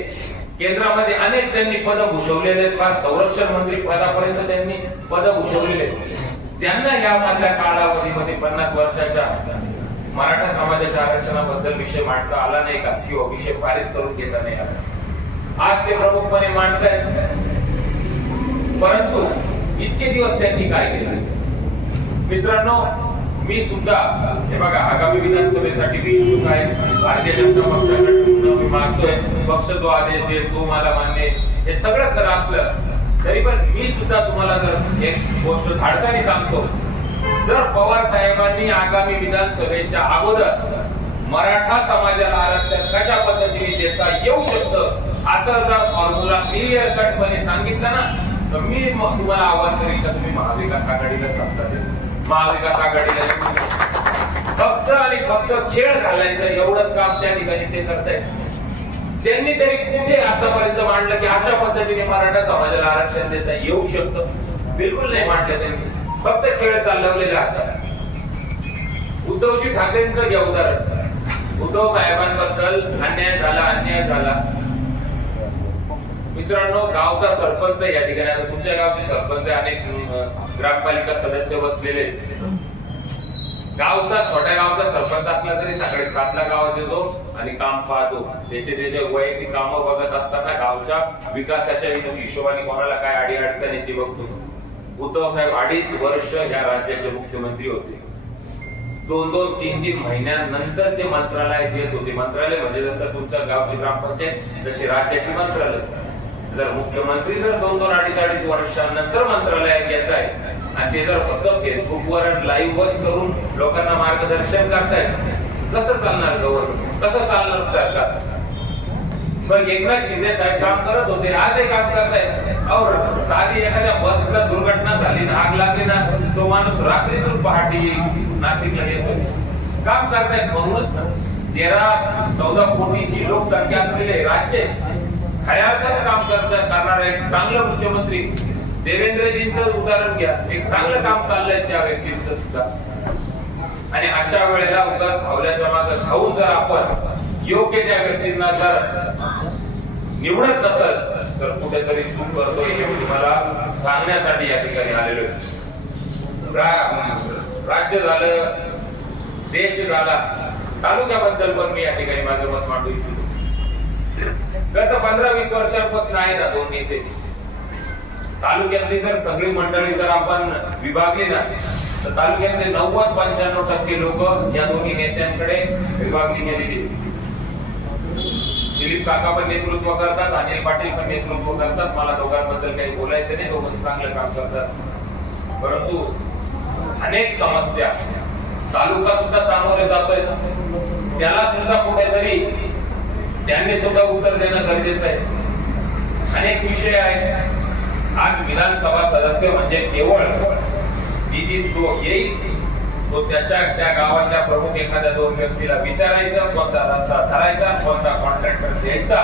केंद्रामध्ये अनेक त्यांनी पद भूषवलेले आहेत, फार संरक्षण मंत्री पदापर्यंत त्यांनी पद भूषवलेले आहेत. त्यांना या मधल्या कालावधीमध्ये 50 वर्षाच्या मराठा समाजाच्या आरक्षणाबद्दल विषय मांडता आला नाही का, किंवा विषय पारित करून घेता नाही आला? आज ते प्रमुखपणे मांडतायत, परंतु इतके दिवस त्यांनी काय केलं? मित्रांनो, मी सुद्धा हे बघा, आगामी विधानसभेसाठी मी इच्छुक आहे. भारतीय जनता पक्षाकडून मी मागतोय, पक्ष तो आदेश दे, तो मला मान्य, हे सगळं खरं असलं तरी पण मी सुद्धा तुम्हाला जर एक गोष्ट धाडसाने सांगतो, जर पवार साहेबांनी आगामी विधानसभेच्या अगोदर मराठा समाजाला आरक्षण कशा पद्धतीने देता येऊ शकतं असं जर फॉर्म्युला क्लिअर कटपणे सांगितलं ना, तर मी तुम्हाला आव्हान करेन का तुम्ही महाविकास आघाडीला सत्ता द्या. महाविकास आघाडीला फक्त आणि फक्त खेळ घालायचं एवढंच काम त्या ठिकाणी ते करतायत. त्यांनी तरी कुठे आतापर्यंत मांडलं की अशा पद्धतीने मराठा समाजाला आरक्षण देता येऊ शकतं? बिलकुल नाही मांडलं त्यांनी, फक्त खेळ चालवलेले असतात. उद्धवजी ठाकरेंचं घ्या उदाहरण, उद्धव साहेबांबद्दल अन्याय झाला. मित्रांनो, गावचा सरपंच या ठिकाणी, आता तुमच्या गावचे सरपंच अनेक ग्रामपालिका सदस्य बसलेले, गावचा छोट्या गावचा सरपंच असला तरी सकाळी 7ला गावात येतो आणि काम पाहतो. त्याचे वैयक्तिक कामं बघत असताना गावच्या विकासाच्या हिशोबाने कोणाला काय अडी अडचण येते बघतो. उद्धव साहेब 2.5 वर्ष या राज्याचे मुख्यमंत्री होते. 2-2, 3-3 महिन्यानंतर ते मंत्रालयात येत होते. मंत्रालय म्हणजे जसं तुमच्या गावची ग्रामपंचायत तशी राज्याची मंत्रालय. जर मुख्यमंत्री जर 2-2, 2.5 वर्षांनंतर मंत्रालयात येत आहे आणि ते जर फक्त फेसबुकवर लाईव्हच करून लोकांना मार्गदर्शन करतायत, कसं चालणार गव्हर्नमेंट? कसं चालणार सरकार? पण एकनाथ शिंदे साहेब काम करत होते, आजही काम करतायत. और साधी एखाद्या बसला दुर्घटना झाली ना, आग लागली ना, तो माणूस रात्रीतून पहाटे नाशिकला येतो, काम करतायत. म्हणूनच 13-14 कोटीची लोकसंख्या असलेले राज्य खऱ्या अर्थानं काम करणारा एक चांगला मुख्यमंत्री देवेंद्रजींचं उदाहरण घ्या. एक चांगलं काम चाललंय त्या व्यक्तींचं सुद्धा. आणि अशा वेळेला उगाच धावल्याच्या मागे धावून जर आपण योग्य त्या व्यक्तींना जर निवडत नसल तर कुठेतरी चूक करतो, हे मी तुम्हाला सांगण्यासाठी या ठिकाणी आलेलो आहे. राज्य झालं, देश झाला, तालुक्याबद्दल पण मी या ठिकाणी माझं मत मांडू इच्छितो. गत 15-20 वर्षांपासून आहे ना दोन नेते. तालुक्यातली जर सगळी मंडळी जर आपण विभागली ना तर तालुक्यातले 90-95% लोक या दोन्ही नेत्यांकडे विभागली गेलेली. दिलीप काका पण नेतृत्व करतात, अनिल पाटील पण नेतृत्व करतात. मला दोघांबद्दल काही बोलायचं नाही, दोघं चांगलं काम करतात. परंतु अनेक समस्या तालुका सुद्धा सामोरे जातोय, त्याला सुद्धा कुठेतरी त्यांनी सुद्धा उत्तर देणं गरजेचं आहे. अनेक विषय आहेत. आज विधानसभा सदस्य म्हणजे केवळ निधी जो येईल तो त्या गावाच्या प्रमुख एखाद्या 2 व्यक्तीला विचारायचं, कोणता रस्ता धरायचा, कोणता कॉन्ट्रॅक्टर द्यायचा,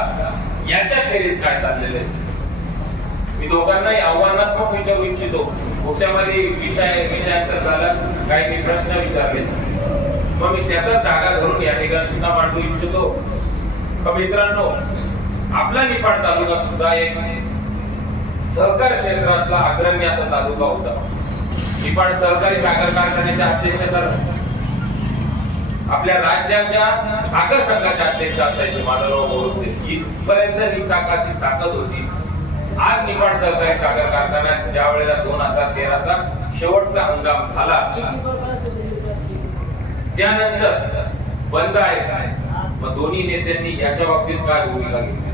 याच्या खेरीज काय चाललेलं आहे. मी दोघांनाही आव्हानात्मक विचारू इच्छितो. गोष्यामध्ये विषयांतर झालं, काही मी प्रश्न विचारले, मग मी त्याचाच धागा धरून या ठिकाणी सुद्धा मांडू इच्छितो. मित्रांनो, आपला निफाड तालुका सुद्धा एक सहकार क्षेत्रातला अग्रणी असा तालुका होता. निफाड सहकारी साखर कारखान्याचे अध्यक्ष तर आपल्या राज्याच्या साखर संघाचे अध्यक्ष असायचे माधवराव बोरसे. इथपर्यंत निसाकाची ताकद होती. आज निफाड सहकारी साखर कारखान्यात ज्या वेळेला 2013चा शेवटचा हंगाम झाला त्यानंतर बंद आहे. मग दोन्ही नेत्यांनी याच्या बाबतीत काय भूमिका घेतली?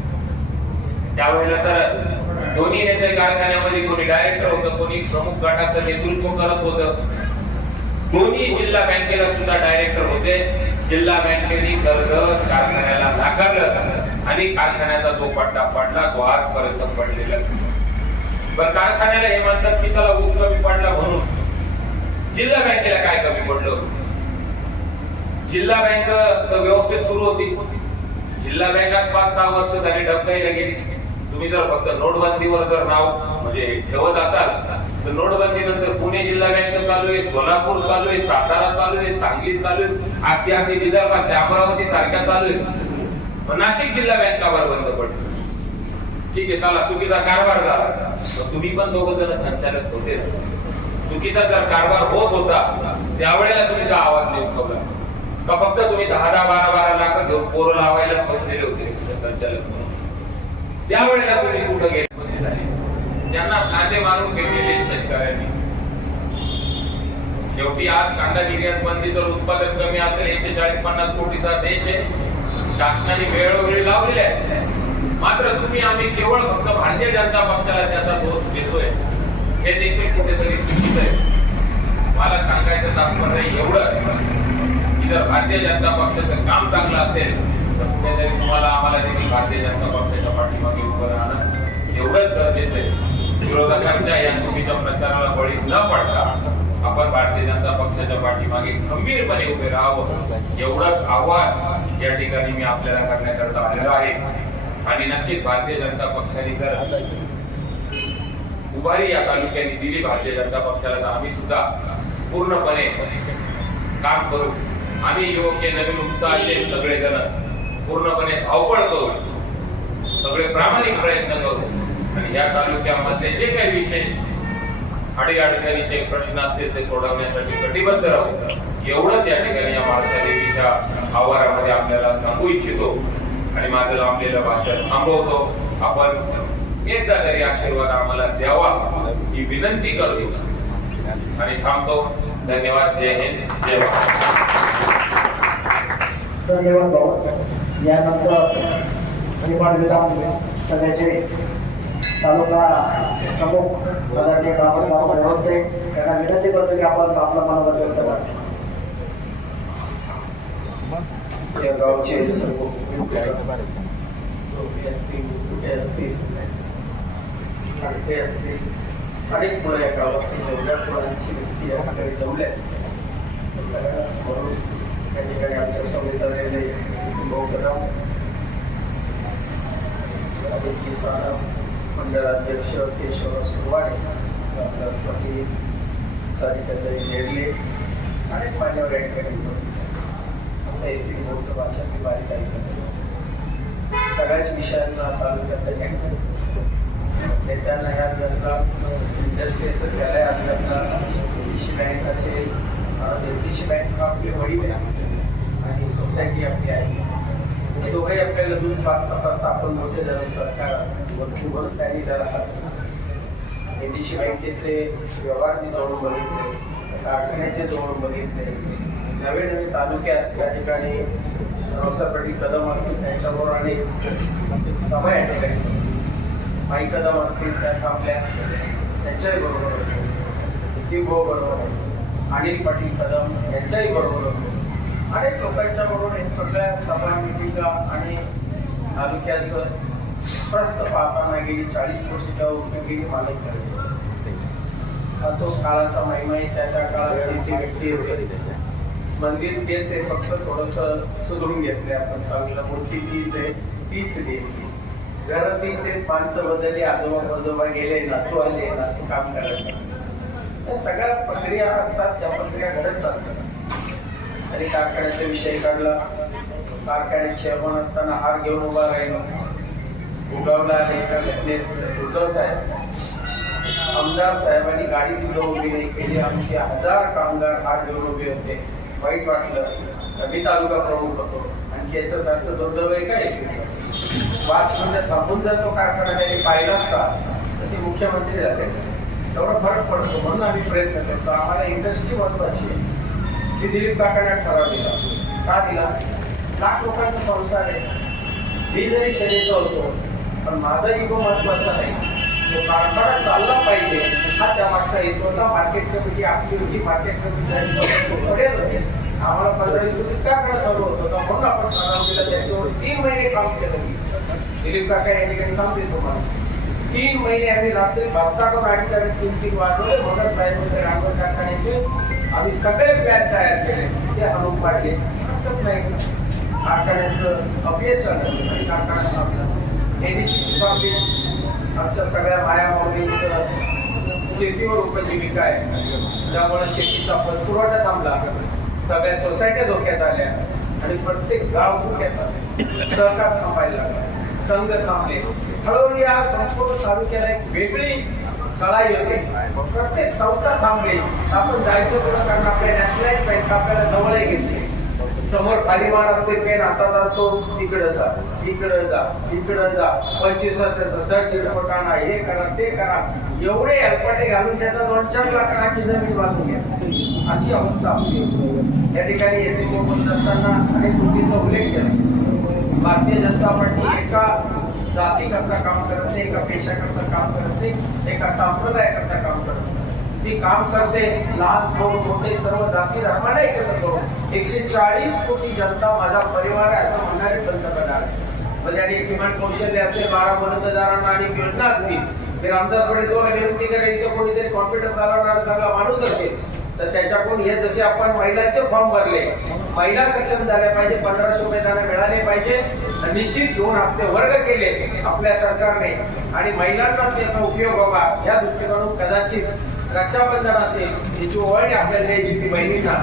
त्यावेळेला तर दोन्ही नेते कारखान्यामध्ये कोणी डायरेक्टर होतं, कोणी प्रमुख गटाचं नेतृत्व करत होतं. दोन्ही जिल्हा बँकेला सुद्धा डायरेक्टर होते. जिल्हा बँकेने कर्ज कारखान्याला नाकारलं आणि कारखान्याचा जो पट्टा पडला तो आजपर्यंत पडलेला. पण कारखान्याला हे म्हणतात की त्याला ऊस कमी पडला म्हणून. जिल्हा बँकेला काय कमी पडलं? जिल्हा बँक व्यवस्थित सुरू होती. जिल्हा बँकात 5-6 वर्ष झाली डबकाईला गेली. तुम्ही जर फक्त नोटबंदीवर जर नाव म्हणजे ठेवत असाल तर नोटबंदी नंतर पुणे जिल्हा बँक चालू आहे, सोलापूर चालू आहे, सातारा चालू आहे, सांगली चालू आहे, अगदी विदर्भात अमरावती सारख्या चालू आहे. नाशिक जिल्हा बँकावर बंद पडली. ठीक आहे, चला चुकीचा कारभार झाला, तुम्ही पण दोघ जण संचालक होते. चुकीचा जर कारभार होत होता त्यावेळेला तुम्ही का आवाज नाही उठवला? का फक्त तुम्ही 10-12 लाख घेऊन पोरं लावायला बसलेले होते संचालक म्हणून? त्यावेळेला तुम्ही कुठं गेले? बंदी झाली, त्यांना कांदे मारून घेतलेले शेतकऱ्यांनी. शेवटी आज कांदा निर्यात बंदी जर उत्पादन कमी असेल, 140-50 कोटीचा देश आहे, शासनाने वेळोवेळी लावलेले आहे. मात्र तुम्ही आम्ही केवळ फक्त भारतीय जनता पक्षाला त्याचा दोष देतोय, हे देखील कुठेतरी चुकीचं आहे. मला सांगायचं तात्पर्य एवढं की जर भारतीय जनता पक्षाचं काम चांगलं असेल तर कुठेतरी तुम्हाला आम्हाला देखील भारतीय जनता पक्षाच्या पाठीमागे उभं राहणं एवढंच गरजेचं आहे. विरोधकांच्या या चुकीच्या प्रचाराला बळी न पडता आपण भारतीय जनता पक्षाच्या पाठीमागे खंबीरपणे उभे राहावं, एवढंच आव्हान या ठिकाणी मी आपल्याला करण्याकरता आलेलो आहे. आणि नक्कीच भारतीय जनता पक्षाने जर उभारी या तालुक्याने दिली भारतीय जनता पक्षाला तर आम्ही सुद्धा पूर्णपणे काम करू. आम्ही योग्य नवीन उत्साहाचे सगळेजण पूर्णपणे धावपळ करू, सगळे प्रामाणिक प्रयत्न करू आणि या तालुक्यामध्ये जे काही विशेष अडीअडचणीचे प्रश्न असतील ते सोडवण्यासाठी कटिबद्ध राहू. एवढंच या ठिकाणी या महाराष्ट्र देवीच्या आवारामध्ये आपल्याला सांगू इच्छितो आणि माझं लांबलेलं भाषण थांबवतो. आपण एकदा तरी आशीर्वाद आम्हाला द्यावा ही विनंती करतो आणि थांबतो. धन्यवाद. जय हिंद, जय भारत. धन्यवाद भाऊ. यानंतर निफाड विधान सभेचे तालुका प्रमुख आदरणीय ग्रामस्थ व्यवस्थे यांना विनंती करतो की आपण आपला मनोगत व्यक्त करा. या गावचे सर्व असतील, कुठे असतील, असतील, अनेक मुलं या गावातील जेवढ्या मुलांची व्यक्ती या ठिकाणी जमल्या सगळ्यांना स्मरून त्या ठिकाणी आमच्या समोर आलेले भाऊ अभिजित सानप, मंडळाध्यक्ष केशवराव सुरवाडे, राष्ट्रपती सारिकाताई नेडले, अनेक मान्यवर या ठिकाणी उपस्थित आहेत. आपल्या येथील मूळचं भाषण मी बारीक ऐकत सगळ्याच विषयांना तालुक्यात नेत्यांना ह्या जनता इंडस्ट्री असं झालंय. आपल्याला देशी बँक असेल, देशी बँक आपले वडील आहे. आणि सोसायटी आपली आहे. हे दोघंही आपल्याला दूध पाचता पाचता आपण मोठे झालो. सरकार वर्षभर त्यांनी जरा एनडीसी बँकेचे व्यवहार मी जवळून बघितले, कारखान्याचे जवळून बघितले. नवे नवे तालुक्यात त्या ठिकाणी रावसाहेब पाटील कदम असतील त्यांच्याबरोबर आणि सभा या ठिकाणी माई कदम असतील त्या थांबल्या, त्यांच्याही बरोबर होतो. भाऊ बरोबर, अनिल पाटील कदम यांच्याही बरोबर होतो. अनेक लोकांच्या बरोबर हे सगळ्या सभा मिटिंगा आणि तालुक्याचं प्रस्त पाहताना गेली 40 वर्ष त्या उपयोगी मालक झाले. असो काळाचा महिमा आहे. त्या काळात ती व्यक्ती होते. मंदिर तेच आहे, फक्त थोडस सुधरून घेतले आपण. चांगलं मोठी तीच आहे, तीच गेली. घर तीच आहे, माणसं बदलली, आजोबा गेले, नातू आले, नातू काम करायला. या सगळ्या प्रक्रिया असतात, त्या प्रक्रिया घडत चालतात. आणि कारखान्याचा विषय काढला. कारखान्यात चेअरमन असताना हार घेऊन उभा राहिलो. उगावला आले एका घटनेत उद्धव साहेब, आमदार साहेबांनी गाडी सुद्धा उभी नाही केली. आमचे 1000 कामगार हार घेऊन उभे होते. वाईट वाटलं. मी तालुका प्रमुख होतो. आणखी याच्यासारखं दुर्दैव आहे काय? 5 मिनिटं थांबून जर तो कारखाना त्यांनी पाहिला असता तर ते मुख्यमंत्री झाले. तेवढा फरक पडतो. म्हणून आम्ही प्रयत्न करतो. आम्हाला इंडस्ट्री महत्वाची आहे. की दिलीप काकांना ठराव दिला. का दिला? लाख लोकांचा संसार आहे. मी जरी शनीचा होतो पण माझा इगो महत्वाचा नाही. तो कारखाना चालला पाहिजे हा त्या मागचा हेतू होता. मार्केट कमिटी आपली होती. मार्केट कमिटी आम्हाला 15-20 कोटी कारखाना चालू होत होता. म्हणून आपण ठराव दिला. त्याच्यावर 3 महिने काम केलं. दिलीप काका या ठिकाणी सांगते तुम्हाला 3 महिने आम्ही रात्री भक्ताकडून 2:30-3 वाजवले. मगर साहेब होते रामगड कारखान्याचे. आम्ही सगळे प्लॅन तयार केले. ते हलवून पाडले. नाही कारखान्याचं अपयश झालं आणि कारखाना थांबला. एनडीसी थांबली. आमच्या सगळ्या माया माऊलींचं शेतीवर उपजीविका आहे. त्यामुळे शेतीचा पुरवठा थांबला. सगळ्या सोसायट्या धोक्यात आल्या आणि प्रत्येक गाव धोक्यात आले. सरकार थांबायला लागला. संघ थांबले. हळूहळू या संपूर्ण तालुक्याला एक वेगळी कळाई होते. प्रत्येक संस्था थांबली. आपण जायचं कुठं? कारण आपल्या नॅशनलाइज बँक आपल्याला जवळ घेतली. समोर खाली मान असते, पेन हातात असतो. इकडं जा, इकडं जा, इकडं जा. 25 वर्षाचा सर्च रिपोर्ट आणा, हे करा, ते करा. एवढे अल्पाटे घालून त्याचा 2-4 लाख राखी जमीन बांधून घ्या. अशी अवस्था आपली होती. या ठिकाणी येथे बोलत असताना अनेक गोष्टींचा उल्लेख केला. भारतीय जनता पार्टी एका जातीकरता काम करत नाही, एका पेशाकरता काम करत नाही, एका संप्रदायाकरता काम करत नाही. ती काम करते लहान थोर मोठे सर्व जाती धर्माने एकत्र करून. 140 कोटी जनता माझा परिवार आहे असं म्हणणारे पंतप्रधान. म्हणजे आणि किमान कौशल्य असेल, 12 मतदारांना आणि योजना असतील. ते रामदास पटेल विनंती करेल की कोणीतरी कॉम्प्युटर चालवणारा चांगला माणूस असेल तर त्याच्याकडून हे जसे आपण महिलांचे फॉर्म भरले, महिला सक्षम झाल्या पाहिजे, 1500 रुपये त्यांना मिळाले पाहिजे. निश्चित 2 हप्ते वर्ग केले आपल्या सरकारने आणि महिलांना त्याचा उपयोग व्हावा या दृष्टिकोनातून कदाचित रक्षाबंधन असेल त्याची ओवाळणी आपल्याला द्यायची ती बहिणींना.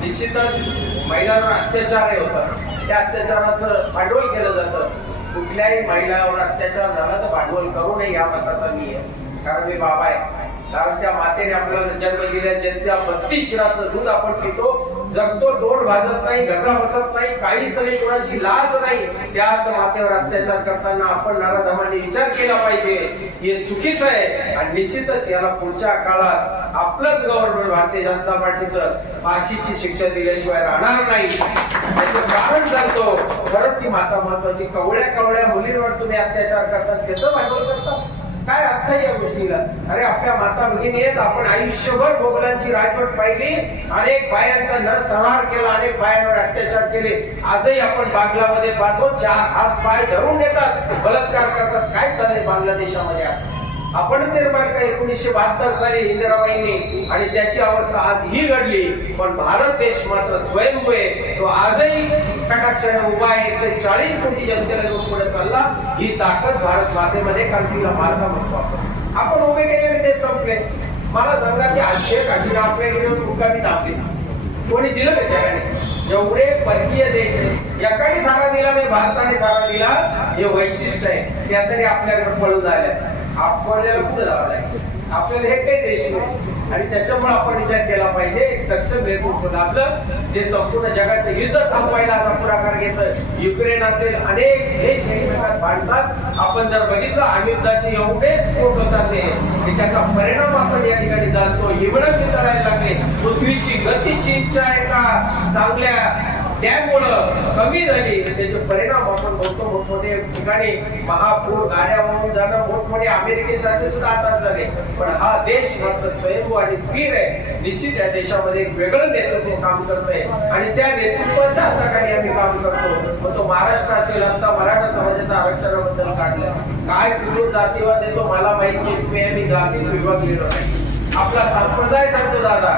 निश्चितच महिलांवर अत्याचार होतात. त्या अत्याचाराचं भांडवल केलं जातं. कुठल्याही महिलावर अत्याचार झाला तर भांडवल करू नये या मताचा मी आहे. कारण मी बाबा आहे. कारण त्या मातेने आपल्याला जन्म दिला. जनता 32 शिराचं दूध आपण पितो, जगतो, तोंड भाजत नाही, घसा बसत नाही, काहीच नाही, कोणाची लाज नाही. त्याच मातेवर अत्याचार करताना आपण नराधमांनी विचार केला पाहिजे. हे चुकीचं आहे आणि निश्चितच याला पुढच्या काळात आपलंच गव्हर्नमेंट भारतीय जनता पार्टीचं फाशीची शिक्षा दिल्याशिवाय राहणार नाही. त्याचं कारण सांगतो. खरंच ती माता महत्वाची. कवड्या मुलींवर तुम्ही अत्याचार करतात, त्याचं भांडवल करतात. काय अर्थ आहे या गोष्टीला? अरे आपल्या माता भगिनी आहेत. आपण आयुष्यभर मोगलांची राजवट पाहिली. अनेक बायांचा नरसंहार केला, अनेक बायांवर अत्याचार केले. आजही आपण बांगलामध्ये पाहतो 4 हात पाय धरून देतात, बलात्कार करतात. काय चाललंय बांगलादेशामध्ये आज? आपण निर्माण का 1972 साली इंदिराबाईंनी आणि त्याची अवस्था आज ही घडली. पण भारत देश मात्र स्वयंभू आहे. तो आजही कटाक्षाने उभा आहे. 140 कोटी जनतेला घेऊन पुढे चालला. ही ताकद भारत मातेमध्ये, कारण तिला माता म्हणतो आपण उभे केलेले देश संपले. मला सांगा की शेख हसीना आपल्या घेऊन मुक्कामी थांबली. कोणी दिलं का जगाने? एवढे परकीय देश आहे. एकाने थारा दिला नाही, भारताने थारा दिला. हे वैशिष्ट्य आहे. त्या तरी आपल्याकडे पळून आल्या. आपल्याला कुठे जावं लागेल? आपल्याला हे काही देश नाही आणि त्याच्यामुळे आपण विचार केला पाहिजे एक सक्षम नेतृत्व आपलं जे संपूर्ण जगाचं युद्ध थांबवायला आता पुढाकार घेतं. युक्रेन असेल अनेक देश एकमेकात भांडतात. आपण जर बघितलं अमिताचे एवढे स्फोट होतात ते त्याचा परिणाम आपण या ठिकाणी जाणतो. हिमणं चितळायला लागले. पृथ्वीची गतीची इच्छा आहे का चांगल्या डॅममुळं कमी झाली त्याचे परिणाम आपण बघतो. मोठमोठे ठिकाणी महापूर गाड्या वाहून जाणं मोठमोठे अमेरिकेसारखे सुद्धा आता झाले. पण हा देश मात्र स्वयंभू आणि स्थिर आहे. निश्चित या देशामध्ये एक वेगळं नेतृत्व काम करतंय आणि त्या नेतृत्वाच्या हाताखाली आम्ही काम करतो. मग तो महाराष्ट्र असेल आता मराठा समाजाच्या आरक्षणाबद्दल काढलं काय कुठून जातीवाद येतो मला माहित नाही. तुम्ही आम्ही जातीत विभागलेलो नाही. आपला संप्रदाय सांगतो दादा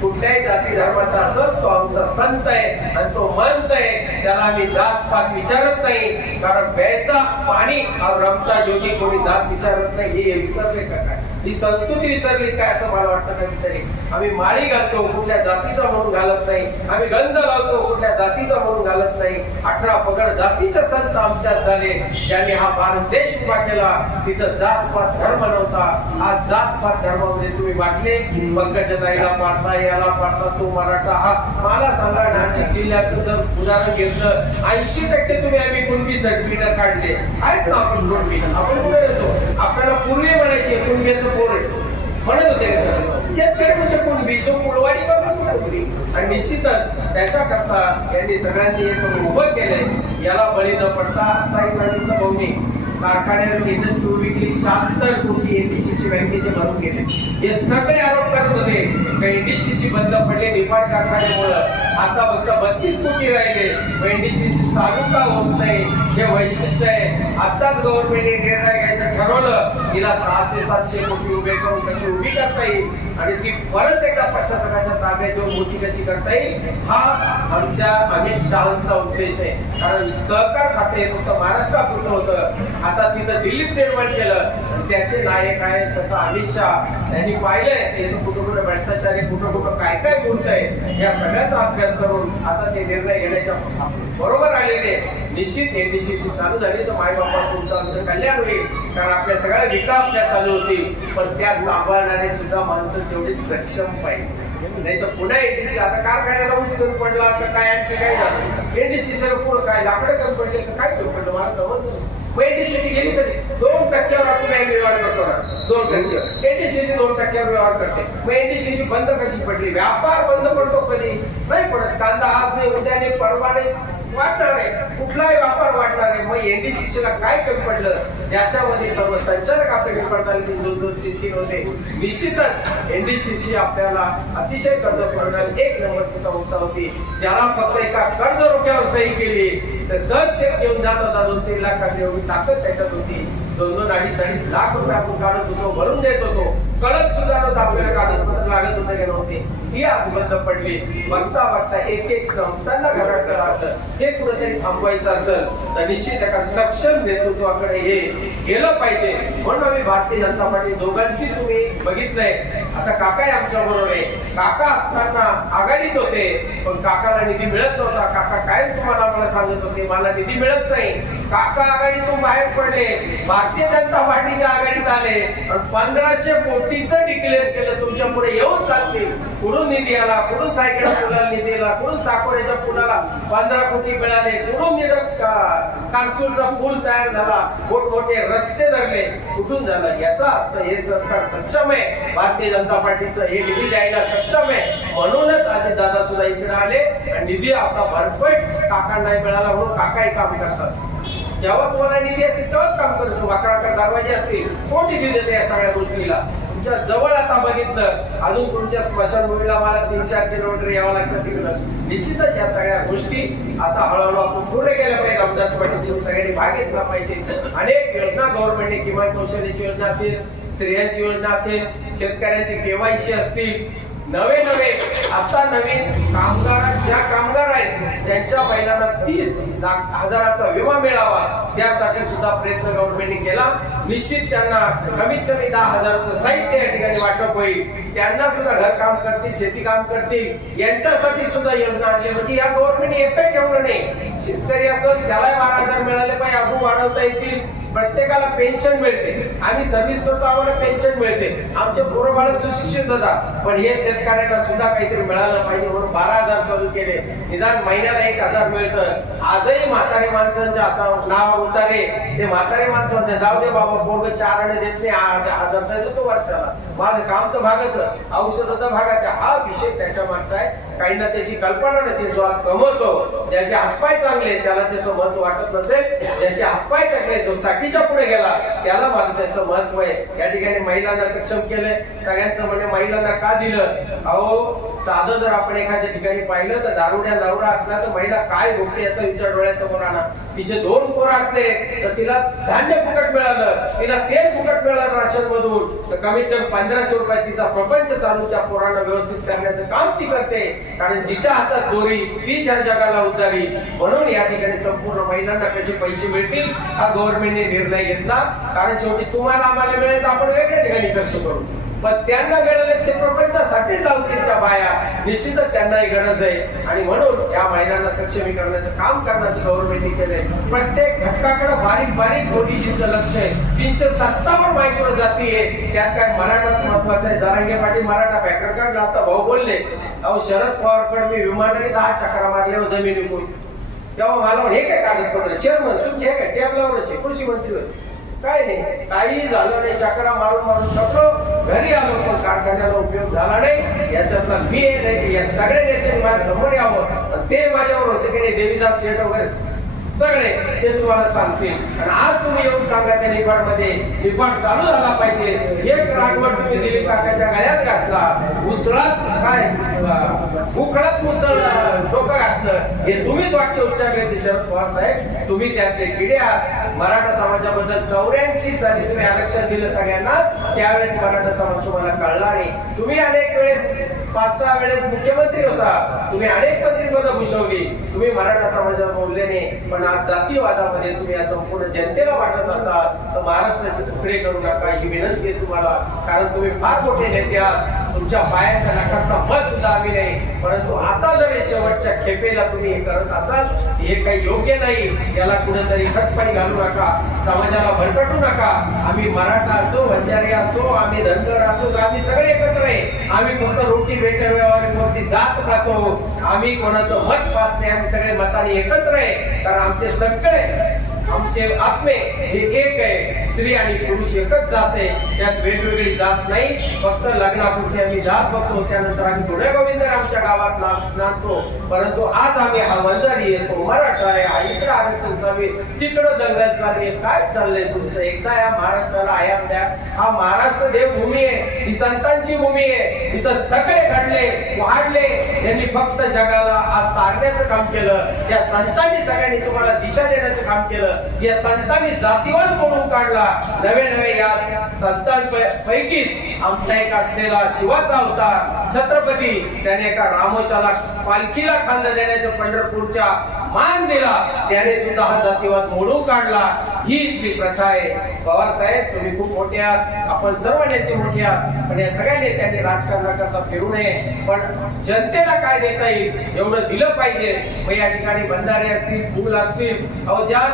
कुठल्याही जाती धर्माचा असत तो आमचा संत आहे आणि तो मंत आहे. त्याला आम्ही जात पात विचारत नाही कारण प्यायचा पाणी और रमता जोगी कोणी जात विचारत नाही. हे विसरले का काय ही संस्कृती विसरली काय असं मला वाटतं कधीतरी. आम्ही माळी घालतो कुठल्या जातीचा म्हणून घालत नाही. आम्ही गंध लावतो कुठल्या जातीचा म्हणून घालत नाही. 18 पगड जातीचे संत आमच्यात झाले ज्यांनी हा भारत देश उभा केला. तिथं जात पात धर्म नव्हता. आज जात पात धर्मामध्ये तुम्ही वाटले पंकजाताईला पाडता याला पाडता तो मराठा हा. मला सांगा नाशिक जिल्ह्याचं जर उदाहरण घेतलं 80% तुम्ही आम्ही कुणबी सर्टिफिकेट काढले आहेत ना. आपण कुणबी आपण कुठे येतो आपल्याला पूर्वी म्हणायचे कुणबीचं पोर म्हणत होते का सर शेतकरी म्हणजे कुणबी जो कुळवाडी कुणबी आणि निश्चितच त्याच्याकरता यांनी सगळ्यांनी हे सगळं उभं केलंय. याला बळी न पडता आताही सांगितलं भाऊनी कारखान्यावर इंडस्ट्री उभी केली 76 कोटी एनडीसीसी बँकेचे भरून गेले. हे सगळे आरोप करत होते का एनडीसीसी बंद पडले निफाड कारखान्यामुळे. आता फक्त 32 कोटी राहिले. एनडीसीसी चालू का होत नाही हे वैशिष्ट्य आहे. आताच गव्हर्नमेंटने निर्णय घ्यायचं ठरवलं तिला 600-700 कोटी उभे करून कशी उभी करता येईल आणि ती परत एकदा प्रशासकाच्या ताब्यात घेऊन मोठी कशी करता येईल हा आमच्या अमित शहांचा उद्देश आहे. कारण सहकार खाते फक्त महाराष्ट्रापुरतं होतं आता तिथं दिल्लीत निर्माण केलं. त्याचे नायक आहे स्वतः अमित शहा. त्यांनी पाहिलंय कुठं कुठं भ्रष्टाचार आहे कुठं कुठं काय काय बोलतंय या सगळ्याचा अभ्यास करून आता ते निर्णय घेण्याच्या बरोबर आलेले. निश्चित एनडीसीसी चालू झाली तर मायबापा तुमचं आमचं कल्याण होईल. कारण आपल्या सगळ्या विकास आपल्या चालू होती पण त्या सांभाळणारे सुद्धा माणसं तेवढे सक्षम पाहिजे. नाही तर पुन्हा एनडीसी आता कारखान्याला ऊस कमी पडला तर काय आणखी काय झालं. एनडीसीसी पुढं काय लाकडं कमी पडले तर काय कमी पडलं मला समजलं. मग एनडीसीची गेली कधी 2% आपण व्यवहार करतो ना 2%. एनडीसीची 2% व्यवहार करते. मग एनडीसीची बंद कशी पडली. व्यापार बंद पडतो कधी नाही पडत. कांदा आज नाही उद्या नाही परवा नाही वाढणार आहे. कुठलाही व्यापार वाढणार आहे. मग एनडीसीसीला काय कमी पडलं ज्याच्यामध्ये सर्व संचालक आपल्याकडे पडताना 2-2-3-3 होते. निश्चितच एनडीसीसी आपल्याला अतिशय कर्ज पुरवणारी एक नंबरची संस्था होती. ज्याला फक्त एका कर्ज रोख्यावर सही केली तर सहज चेक घेऊन जात होता. 2-3 लाखाची एवढी ताकद त्याच्यात होती. 2-2-2.5 लाख रुपये आपण काढत होतो भरून देत होतो. कळत सुद्धा नव्हतं आपल्याला कागदपत्र लागत होते का नव्हते. ही आज बंद पडली. बघता बघता एक संस्थांना घरात लागलं. हे कुठेतरी थांबवायचं असेल तर निश्चित एका सक्षम नेतृत्वाकडे हे गेलं पाहिजे. म्हणून आम्ही भारतीय जनता पार्टी दोघांची तुम्ही बघितलंय. आता काका आमच्या बरोबर आहे. काका असताना आघाडीत होते पण काकाला निधी मिळत नव्हता. काका कायम तुम्हाला मला सांगत होते मला निधी मिळत नाही. काका आघाडीतून बाहेर पडले भारतीय जनता पार्टीच्या आघाडीत आले आणि 1500 कोटीचं डिक्लेअर केलं. तुमच्या पुढे येऊन सांगतील कुठून निधी आला कुठून सायकल पुलाला निधी आला कुठून साकोऱ्याच्या पुलाला 15 कोटी मिळाले कुठून कांचूरचा पूल तयार झाला मोठमोठे रस्ते धरले कुठून झाला. याचा अर्थ हे सरकार सक्षम आहे. भारतीय जनता पार्टीचं हे निधी द्यायला सक्षम आहे. म्हणूनच अजितदादा सुद्धा इकडे आले आणि निधी आपला भरपेट काका नाही मिळाला म्हणून काकाही काम करतात. जेव्हा तुम्हाला निधी असेल तेव्हाच काम करतो. 11 दरवाजे असतील कोण निधी देते या सगळ्या गोष्टीला. तुमच्या जवळ आता बघितलं अजून तुमच्या स्मशानभूमीला मला 3-4 किलोमीटर यावं लागतं तिकडं. निश्चितच या सगळ्या गोष्टी आता हळूहळू आपण पूर्ण केल्या पाहिजे. रामदास पाटील तुम्ही सगळ्यांनी भाग घेतला पाहिजे. अनेक योजना गव्हर्नमेंटने किमान कौशल्याची योजना असेल स्त्रियांची योजना असेल शेतकऱ्यांची केवायसी असतील नवे आता नवीन कामगार ज्या कामगार आहेत त्यांच्या महिलांना 30,000चा विमा मिळावा त्यासाठी सुद्धा प्रयत्न गव्हर्नमेंटने केला. निश्चित त्यांना कमीत कमी 10,000चं साहित्य या ठिकाणी वाटप होईल. त्यांना सुद्धा घरकाम करतील शेती काम करतील यांच्यासाठी सुद्धा योजना आणली. म्हणजे या गव्हर्नमेंटने एकही ठेवलं नाही. शेतकरी असेल त्यालाही 12,000 मिळाले पाहिजे, अजून वाढवता येतील. प्रत्येकाला पेन्शन मिळते, आम्ही सर्व्हिस करतो, आम्हाला पेन्शन मिळते, आमचे पोरं बाळ सुशिक्षित होतात, पण हे शेतकऱ्यांना सुद्धा काहीतरी मिळालं पाहिजे म्हणून 12,000 चालू केले. निदान महिन्याला 1,000 मिळतं. आजही म्हातारे माणसांच्या हातावर नावावर उतारे, ते म्हातारे माणसांचे जाऊ दे बाबा, पोरग 4 आणे देत नाही, 8,000 देतो वर्षाला, माझं काम तर भागत, औषधाचा भागात. हा विषय त्याच्या मागचा आहे. काहींना त्याची कल्पना नसेल. जो आज कमवतो, ज्याचे हातपाय चांगले त्याला त्याचं महत्व वाटत नसेल, ज्याचे हातपाय चांगले, जो साठीच्या पुढे गेला त्याला माझं त्याचं महत्व आहे. या ठिकाणी महिलांना सक्षम केलंय. सगळ्यांचं म्हणजे महिलांना का दिलं? अहो, साधं जर आपण एखाद्या ठिकाणी पाहिलं तर दारुडा असला तर महिला काय भोगते याचा विचार डोळ्यासमोर आणा. तिचे 2 पोरं असले तर तिला धान्य फुकट मिळालं, तिला तेल फुकट मिळालं राशन मधून, तर कमीत कमी 1,500 रुपये तिचा प्रपंच चालू त्या पोरांना व्यवस्थित करण्याचं काम ती करते. कारण जिच्या हातात दोरी ती ज्या जगाला उद्धारी. म्हणून या ठिकाणी संपूर्ण महिलांना कसे पैसे मिळतील हा गव्हर्नमेंटने निर्णय घेतला. कारण शेवटी तुम्हाला आम्हाला मिळेल तर आपण वेगळ्या ठिकाणी खर्च करू, पण त्यांना मिळाले ते प्रपंचासाठीच लावतील त्या बाया. निश्चितच त्यांनाही गरज आहे. आणि म्हणून या महिलांना सक्षमीकरणाचं काम करण्याचं गव्हर्नमेंटने केलंय. प्रत्येक घटकाकडे बारीक मोदीजींचं लक्ष आहे. 357 मायक्रो जाती आहे, त्यात काय मराठाच महत्वाचा आहे. जरांगे पाटील मराठा पॅकर काढला, आता भाऊ बोलले, अहो शरद पवारकडे मी विमानाने 10 चक्रा मारले हो जमीन विकून. तेव्हा मला हे काय कागदपत्र, चेअरमन तुमचे हे काय टेबलावरच आहे, कृषी मंत्री होते, काय नाही, काही झालं नाही. चक्रा मारून थकलो, घरी आलो, पण कारखान्याला उपयोग झाला नाही. याच्यातला मी नाही, या सगळे नेते माझ्या समोर यावं. ते माझ्यावर होते की नाही, देवीदास शेठ वगैरे सगळे ते तुम्हाला सांगतील. आणि आज तुम्ही येऊन सांगा त्या निफाडमध्ये निफाड चालू झाला पाहिजे. एक रागवड तुम्ही दिलीप काकाच्या गळ्यात घातला, उसळात काय उखळात मुसळ डोकं घातलं, हे तुम्हीच वाक्य उच्चारले ते शरद पवार साहेब. तुम्ही त्यातले किडे आहात. मराठा समाजाबद्दल 84 साली तुम्ही आरक्षण दिलं सगळ्यांना, त्यावेळेस मराठा समाज तुम्हाला कळला नाही. तुम्ही अनेक वेळेस 5-6 वेळेस मुख्यमंत्री होता, तुम्ही अनेक मंत्रिपद भूषवली, तुम्ही मराठा समाजावर बोलले नाही. पण आज जातीवादामध्ये तुम्ही या संपूर्ण जनतेला वाटत असाल तर महाराष्ट्राचे तुकडे करू नका ही विनंती आहे तुम्हाला. कारण तुम्ही फार मोठे नेते आहात, तुमच्या पायाच्या नखातला मत सुद्धा आम्ही नाही. परंतु आता जर शेवटच्या खेपेला तुम्ही हे करत असाल हे काही योग्य नाही. याला कुठेतरी खतपाणी घालू नका, समाजाला भरकटू नका. आम्ही मराठा असो, बंजारी असो, आम्ही धनगर असो, आम्ही सगळे एकत्र आहे. आम्ही फक्त रोटी भेट व्यवहारावरती जात पाहतो, आम्ही कोणाचं मत पाहत नाही. आम्ही सगळे मताने एकत्र आहे. कारण आमचे सगळे आमचे आत्मे हे एक आहे. स्त्री आणि पुरुष एकच जात आहे, त्यात वेगवेगळी जात नाही. फक्त लग्नापुरती आम्ही जात बघतो, त्यानंतर आम्ही थोड्या गोविंदर आमच्या गावात नाचतो. परंतु आज आम्ही हा वंजारी आहे, तो मराठा आहे, हा इकडं आरक्षण चालू आहे, तिकडं दंगल चालू आहे. काय चाललंय तुमचं? एकदा या महाराष्ट्राला आयाम द्या. हा महाराष्ट्र देवभूमी आहे, ही संतांची भूमी आहे. इथं सगळे घडले, वाढले, यांनी फक्त जगाला आज तारण्याचं काम केलं. या संतांनी सगळ्यांनी तुम्हाला दिशा देण्याचं काम केलं. या संतांनी जातीवाद मोडून काढला. नवे या संतांपैकीच आमचा एक असलेला शिवाचा अवतार छत्रपती, त्याने एका रामोशाला पालखीला खांदा देण्याचं पंढरपूरच्या मान दिला. त्याने सुद्धा हा जातीवाद मोडून काढला. ही इथली प्रथा आहे. पवार साहेब तुम्ही खूप मोठे आहात, आपण सर्व नेते मोठे आहात, पण या सगळ्या नेत्यांनी राजकारणाकरता फिरू नये. पण जनतेला काय देता येईल एवढं दिलं पाहिजे. मग या ठिकाणी बंधारे असतील, पूल असतील, अहो ज्या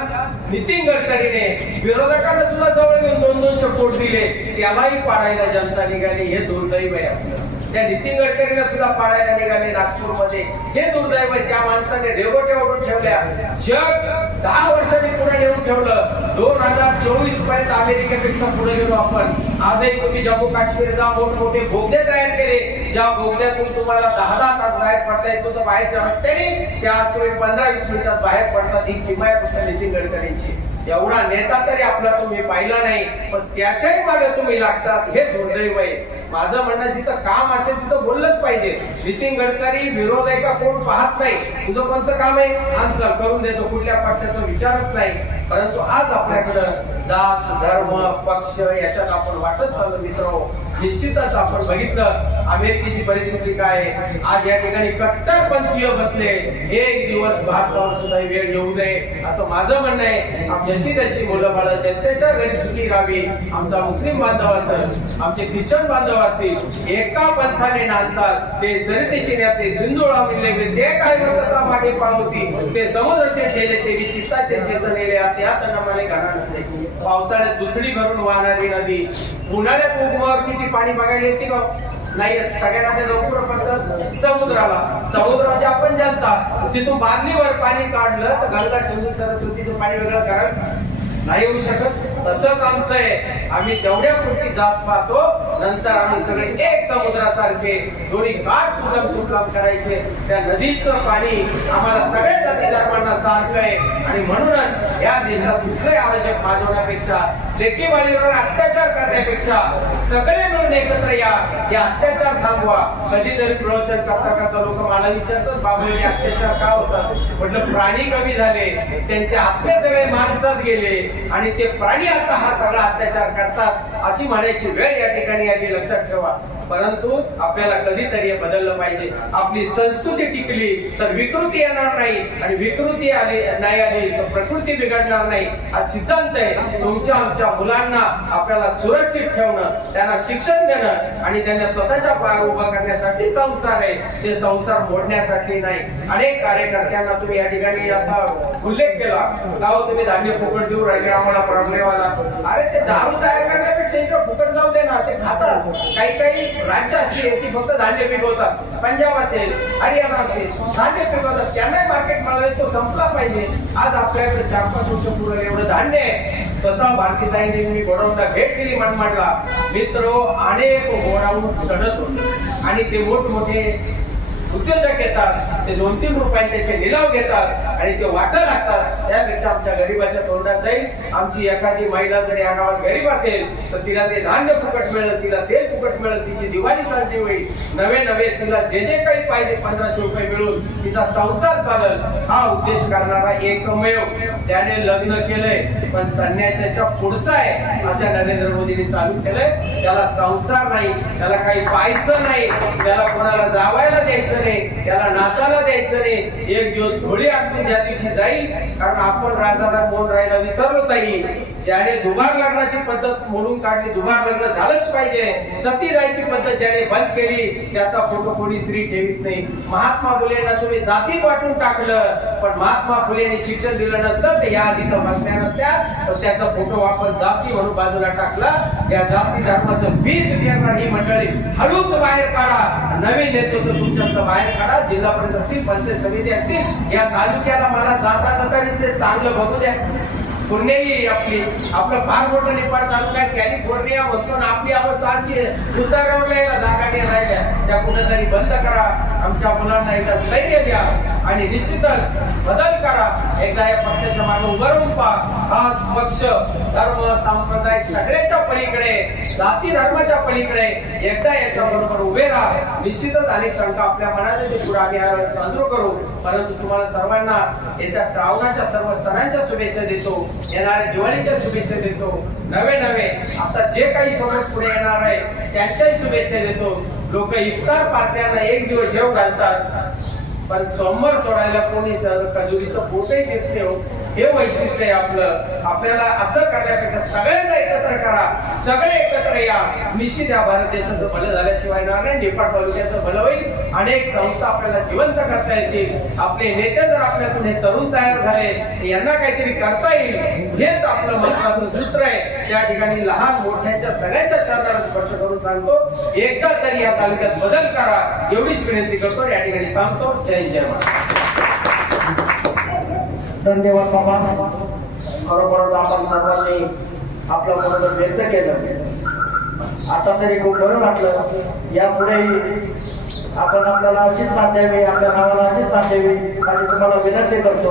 नितीन गडकरीने विरोधकांना सुद्धा जवळ घेऊन 200 कोटी दिले, त्यालाही पाडायला जनता निघाली. हे दुर्दैव आहे आपलं. त्या नितीन गडकरीला सुद्धा पाडायला निघाले नागपूरमध्ये. हे दुर्दैव आहे. त्या माणसाने रेवटे ओढून ठेवल्या. जग 10 वर्षांनी पुढे नेऊन ठेवलं. 2024 पर्यंत अमेरिकेपेक्षा पुढे गेलो आपण. आजही तुम्ही जम्मू काश्मीर जा, मोठमोठे बोगदे तयार केले. ज्या बोगद्यातून तुम्हाला 10-10 तास बाहेर पडता येत होतं बाहेरच्या रस्त्याने, त्या आज तुम्ही 15-20 मिनिटात बाहेर पडतात. ही किमया फक्त नितीन गडकरींची. एवढा नेता तरी आपला तुम्ही पाहिला नाही, पण त्याच्याही मागे तुम्ही लागतात. हे दुर्दैव आहे. माझं म्हणणं जिथं काम असेल तिथं बोललंच पाहिजे. नितीन गडकरी विरोध आहे का कोण पाहत नाही. तुझं कोणचं काम आहे, आमचं करून देतो, कुठल्या पक्षाचा विचारच नाही. परंतु आज आपल्याकडं जात धर्म पक्ष याच्यात आपण वाटत चाललो मित्र. निश्चितच आपण बघितलं अमेरिकेची परिस्थिती काय आहे. आज या ठिकाणी कट्टरपंथीय बसले. एक दिवस भारतावर सुद्धा वेळ येऊ नये असं माझं म्हणणं आहे. ज्याची त्याची मुलं बाळ त्याच्या घरी सुखी राहावी. आमचा मुस्लिम बांधव असेल, आमचे ख्रिश्चन बांधव असतील, एका पंथाने नांदतात. ते सरितेचे नेते सिंधुळा मिळले ते काय म्हणतात मागे पावती. ते समुद्राचे ठेले ते चित्ताचे चेतनेले त्यात नमाने घाणार नसते. पावसाळ्यात दुथडी भरून वाहणारी नदी, उन्हाळ्यात उगमावर किती पाणी बघायला येते का? नाही. सगळ्यांना ते लवकर पडतात समुद्राचे आपण जाणता तिथून बादलीवर पाणी काढलं तर गंगा सिंधू सरस्वतीचं पाणी वेगळं कारण नाही होऊ शकत. तसंच आमचं आहे. आम्ही तेवढ्या पुरती जात पाहतो, नंतर आम्ही सगळे एक समुद्रासारखे दोन्ही काठ सुगम करायचे. त्या नदीचं पाणी आम्हाला सगळ्या जाती धर्मांना सारखं आहे. आणि म्हणूनच या देशात कुठले अराजक माजवण्यापेक्षा, लेकीबाळीवर अत्याचार करण्यापेक्षा सगळे मिळून एकत्र या, हे अत्याचार थांबवा. कधीतरी प्रवचन करता करता लोक मला विचारतात बाबा अत्याचार का होतात. म्हटलं प्राणी कमी झाले, त्यांचे आत्मे सगळे माणसात गेले आणि ते प्राणी आता हा सगळा अत्याचार करतात अशी म्हणायची वेळ या ठिकाणी आली. लक्षात ठेवा. परंतु आपल्याला कधीतरी हे बदललं पाहिजे. आपली संस्कृती टिकली तर विकृती येणार नाही, आणि विकृती नाही आली तर प्रकृती बिघडणार नाही. हा सिद्धांत आहे. तुमच्या आमच्या मुलांना आपल्याला सुरक्षित ठेवणं, त्यांना शिक्षण देणं आणि त्यांना स्वतःच्या पायावर उभं करण्यासाठी संसार आहे. ते संसार मोडण्यासाठी नाही. अनेक कार्यकर्त्यांना तुम्ही या ठिकाणी आता उल्लेख केला, गाव तुम्ही धान्य फुकट देऊ राहिले आम्हाला प्रॉब्लेम आला. अरे ते दारू तयार करण्यापेक्षा इकडे फुकट जाऊ दे ना. ते खातात. काही राज्य अशी आहे की फक्त धान्य पिकवतात. पंजाब असेल, हरियाणा असेल, धान्य पिकवतात. त्यांनाही मार्केट मिळाले, तो संपला पाहिजे. आज आपल्याकडे 4-5 वर्ष पूर्वी एवढं धान्य आहे. स्वतः भारतीताईंनी मी गोडाऊनला भेट दिली मनमाडला. मित्र अनेक गोडाऊन सडत होते आणि ते मोठमोठे उद्योजक येतात. ते 2-3 रुपये त्याचे निलाव घेतात आणि ते वाटा लागतात. त्यापेक्षा आमच्या गरीबाच्या तोंडात जाईल. आमची एखादी महिला जर या गावात गरीब असेल तर तिला ते धान्य फुकट मिळेल, तिला तेल फुकट मिळेल, तिची दिवाळी साजरी होईल. नवे तिला जे काही पाहिजे 1500 रुपये मिळून तिचा संसार चालेल. हा उद्देश करणारा एकमेव त्याने लग्न केलंय पण संन्यासाच्या पुढचा आहे अशा नरेंद्र मोदींनी चालू केलंय. त्याला संसार नाही, त्याला काही पाहायचं नाही, त्याला कोणाला जावायला द्यायचं नाही, त्याला नाचायला द्यायचं नाही. एक दिवस झोळी आटून ज्या दिवशी जाईल, कारण आपण राजाला मोड राहायला विसरलो ताई. ज्याने दुबार लग्नाची पद्धत मोडून काढली, दुबार लग्न झालंच पाहिजे. सती जायची पद्धत ज्याने बंद केली त्याचा फोटो कोणी श्री ठेवीत नाही. महात्मा फुलेंना तुम्ही जातीत वाटून टाकलं, पण महात्मा फुलेंनी शिक्षण दिलं नसतं ते या तिथं बसल्या नसत्या, तर त्याचा फोटो आपण जाती म्हणून बाजूला टाकला. या जाती धर्माचं बीज पेरणार ही मंडळी हळूच बाहेर काढा. नवीन नेतृत्व तुमच्याकडे बाहेर काढा. जिल्हा परिषद असतील, पंचायत समिती असतील, या तालुक्याला मला जाता जाता चांगलं बघू द्या. पुण्याही आपलं फार मोठं नेपाळ तालुका कॅलिफोर्निया म्हणतो ना. आपली अवस्था अशी आहे, उतारवल्या जागा नाही राहिल्या, त्या कुठेतरी बंद करा. आमच्या मुलांना एकदा स्थैर्य द्या आणि निश्चितच बदल करा. एकदा या पक्षाच्या मागे उभं राहून पहा. हा पक्ष धर्म संप्रदाय सगळ्याच्या पलीकडे, जाती धर्माच्या पलीकडे. एकदा याच्या बरोबर उभे राहा. निश्चितच अनेक शंका आपल्या मनात येते, पुढे आम्ही साजरो करू. परंतु तुम्हाला सर्वांना येत्या श्रावणाच्या सर्व सणांच्या शुभेच्छा देतो. येणाऱ्या दिवाळीच्या शुभेच्छा देतो. नवे आता जे काही समोर पुढे येणार आहे त्यांच्याही शुभेच्छा देतो. लोक इफ्तार पार्ट्यांना एक दिवस जेव घालतात, पण सोमवार सोडायला कोणी खजुरीचं पोटही देत नाही. हे वैशिष्ट्य आहे आपलं. आपल्याला असं करण्यापेक्षा सगळ्यांना एकत्र करा, सगळे एकत्र या. निश्चित या भारत देशाचं भलं झाल्याशिवाय नाही. नेपाळ तालुक्याचं भलं होईल. अनेक संस्था आपल्याला जिवंत करता येतील. आपले नेते जर आपल्यातून हे तरुण तयार झाले तर यांना काहीतरी करता येईल. हेच आपलं महत्वाचं सूत्र आहे. त्या ठिकाणी लहान मोठ्याच्या सगळ्याच्या चरणाला स्पर्श करून सांगतो, एकदा तरी या तालुक्यात बदल करा एवढीच विनंती करतो. या ठिकाणी थांबतो. जय जय महाराज. धन्यवाद बाबा. खरोखरच आपण सर्वांनी आपलं मनोगत व्यक्त केलं. आता तरी खूप बरं वाटलं. यापुढेही आपण आपल्याला अशीच साथ द्यावी, आपल्या गावाला अशीच साथ द्यावी अशी तुम्हाला विनंती करतो.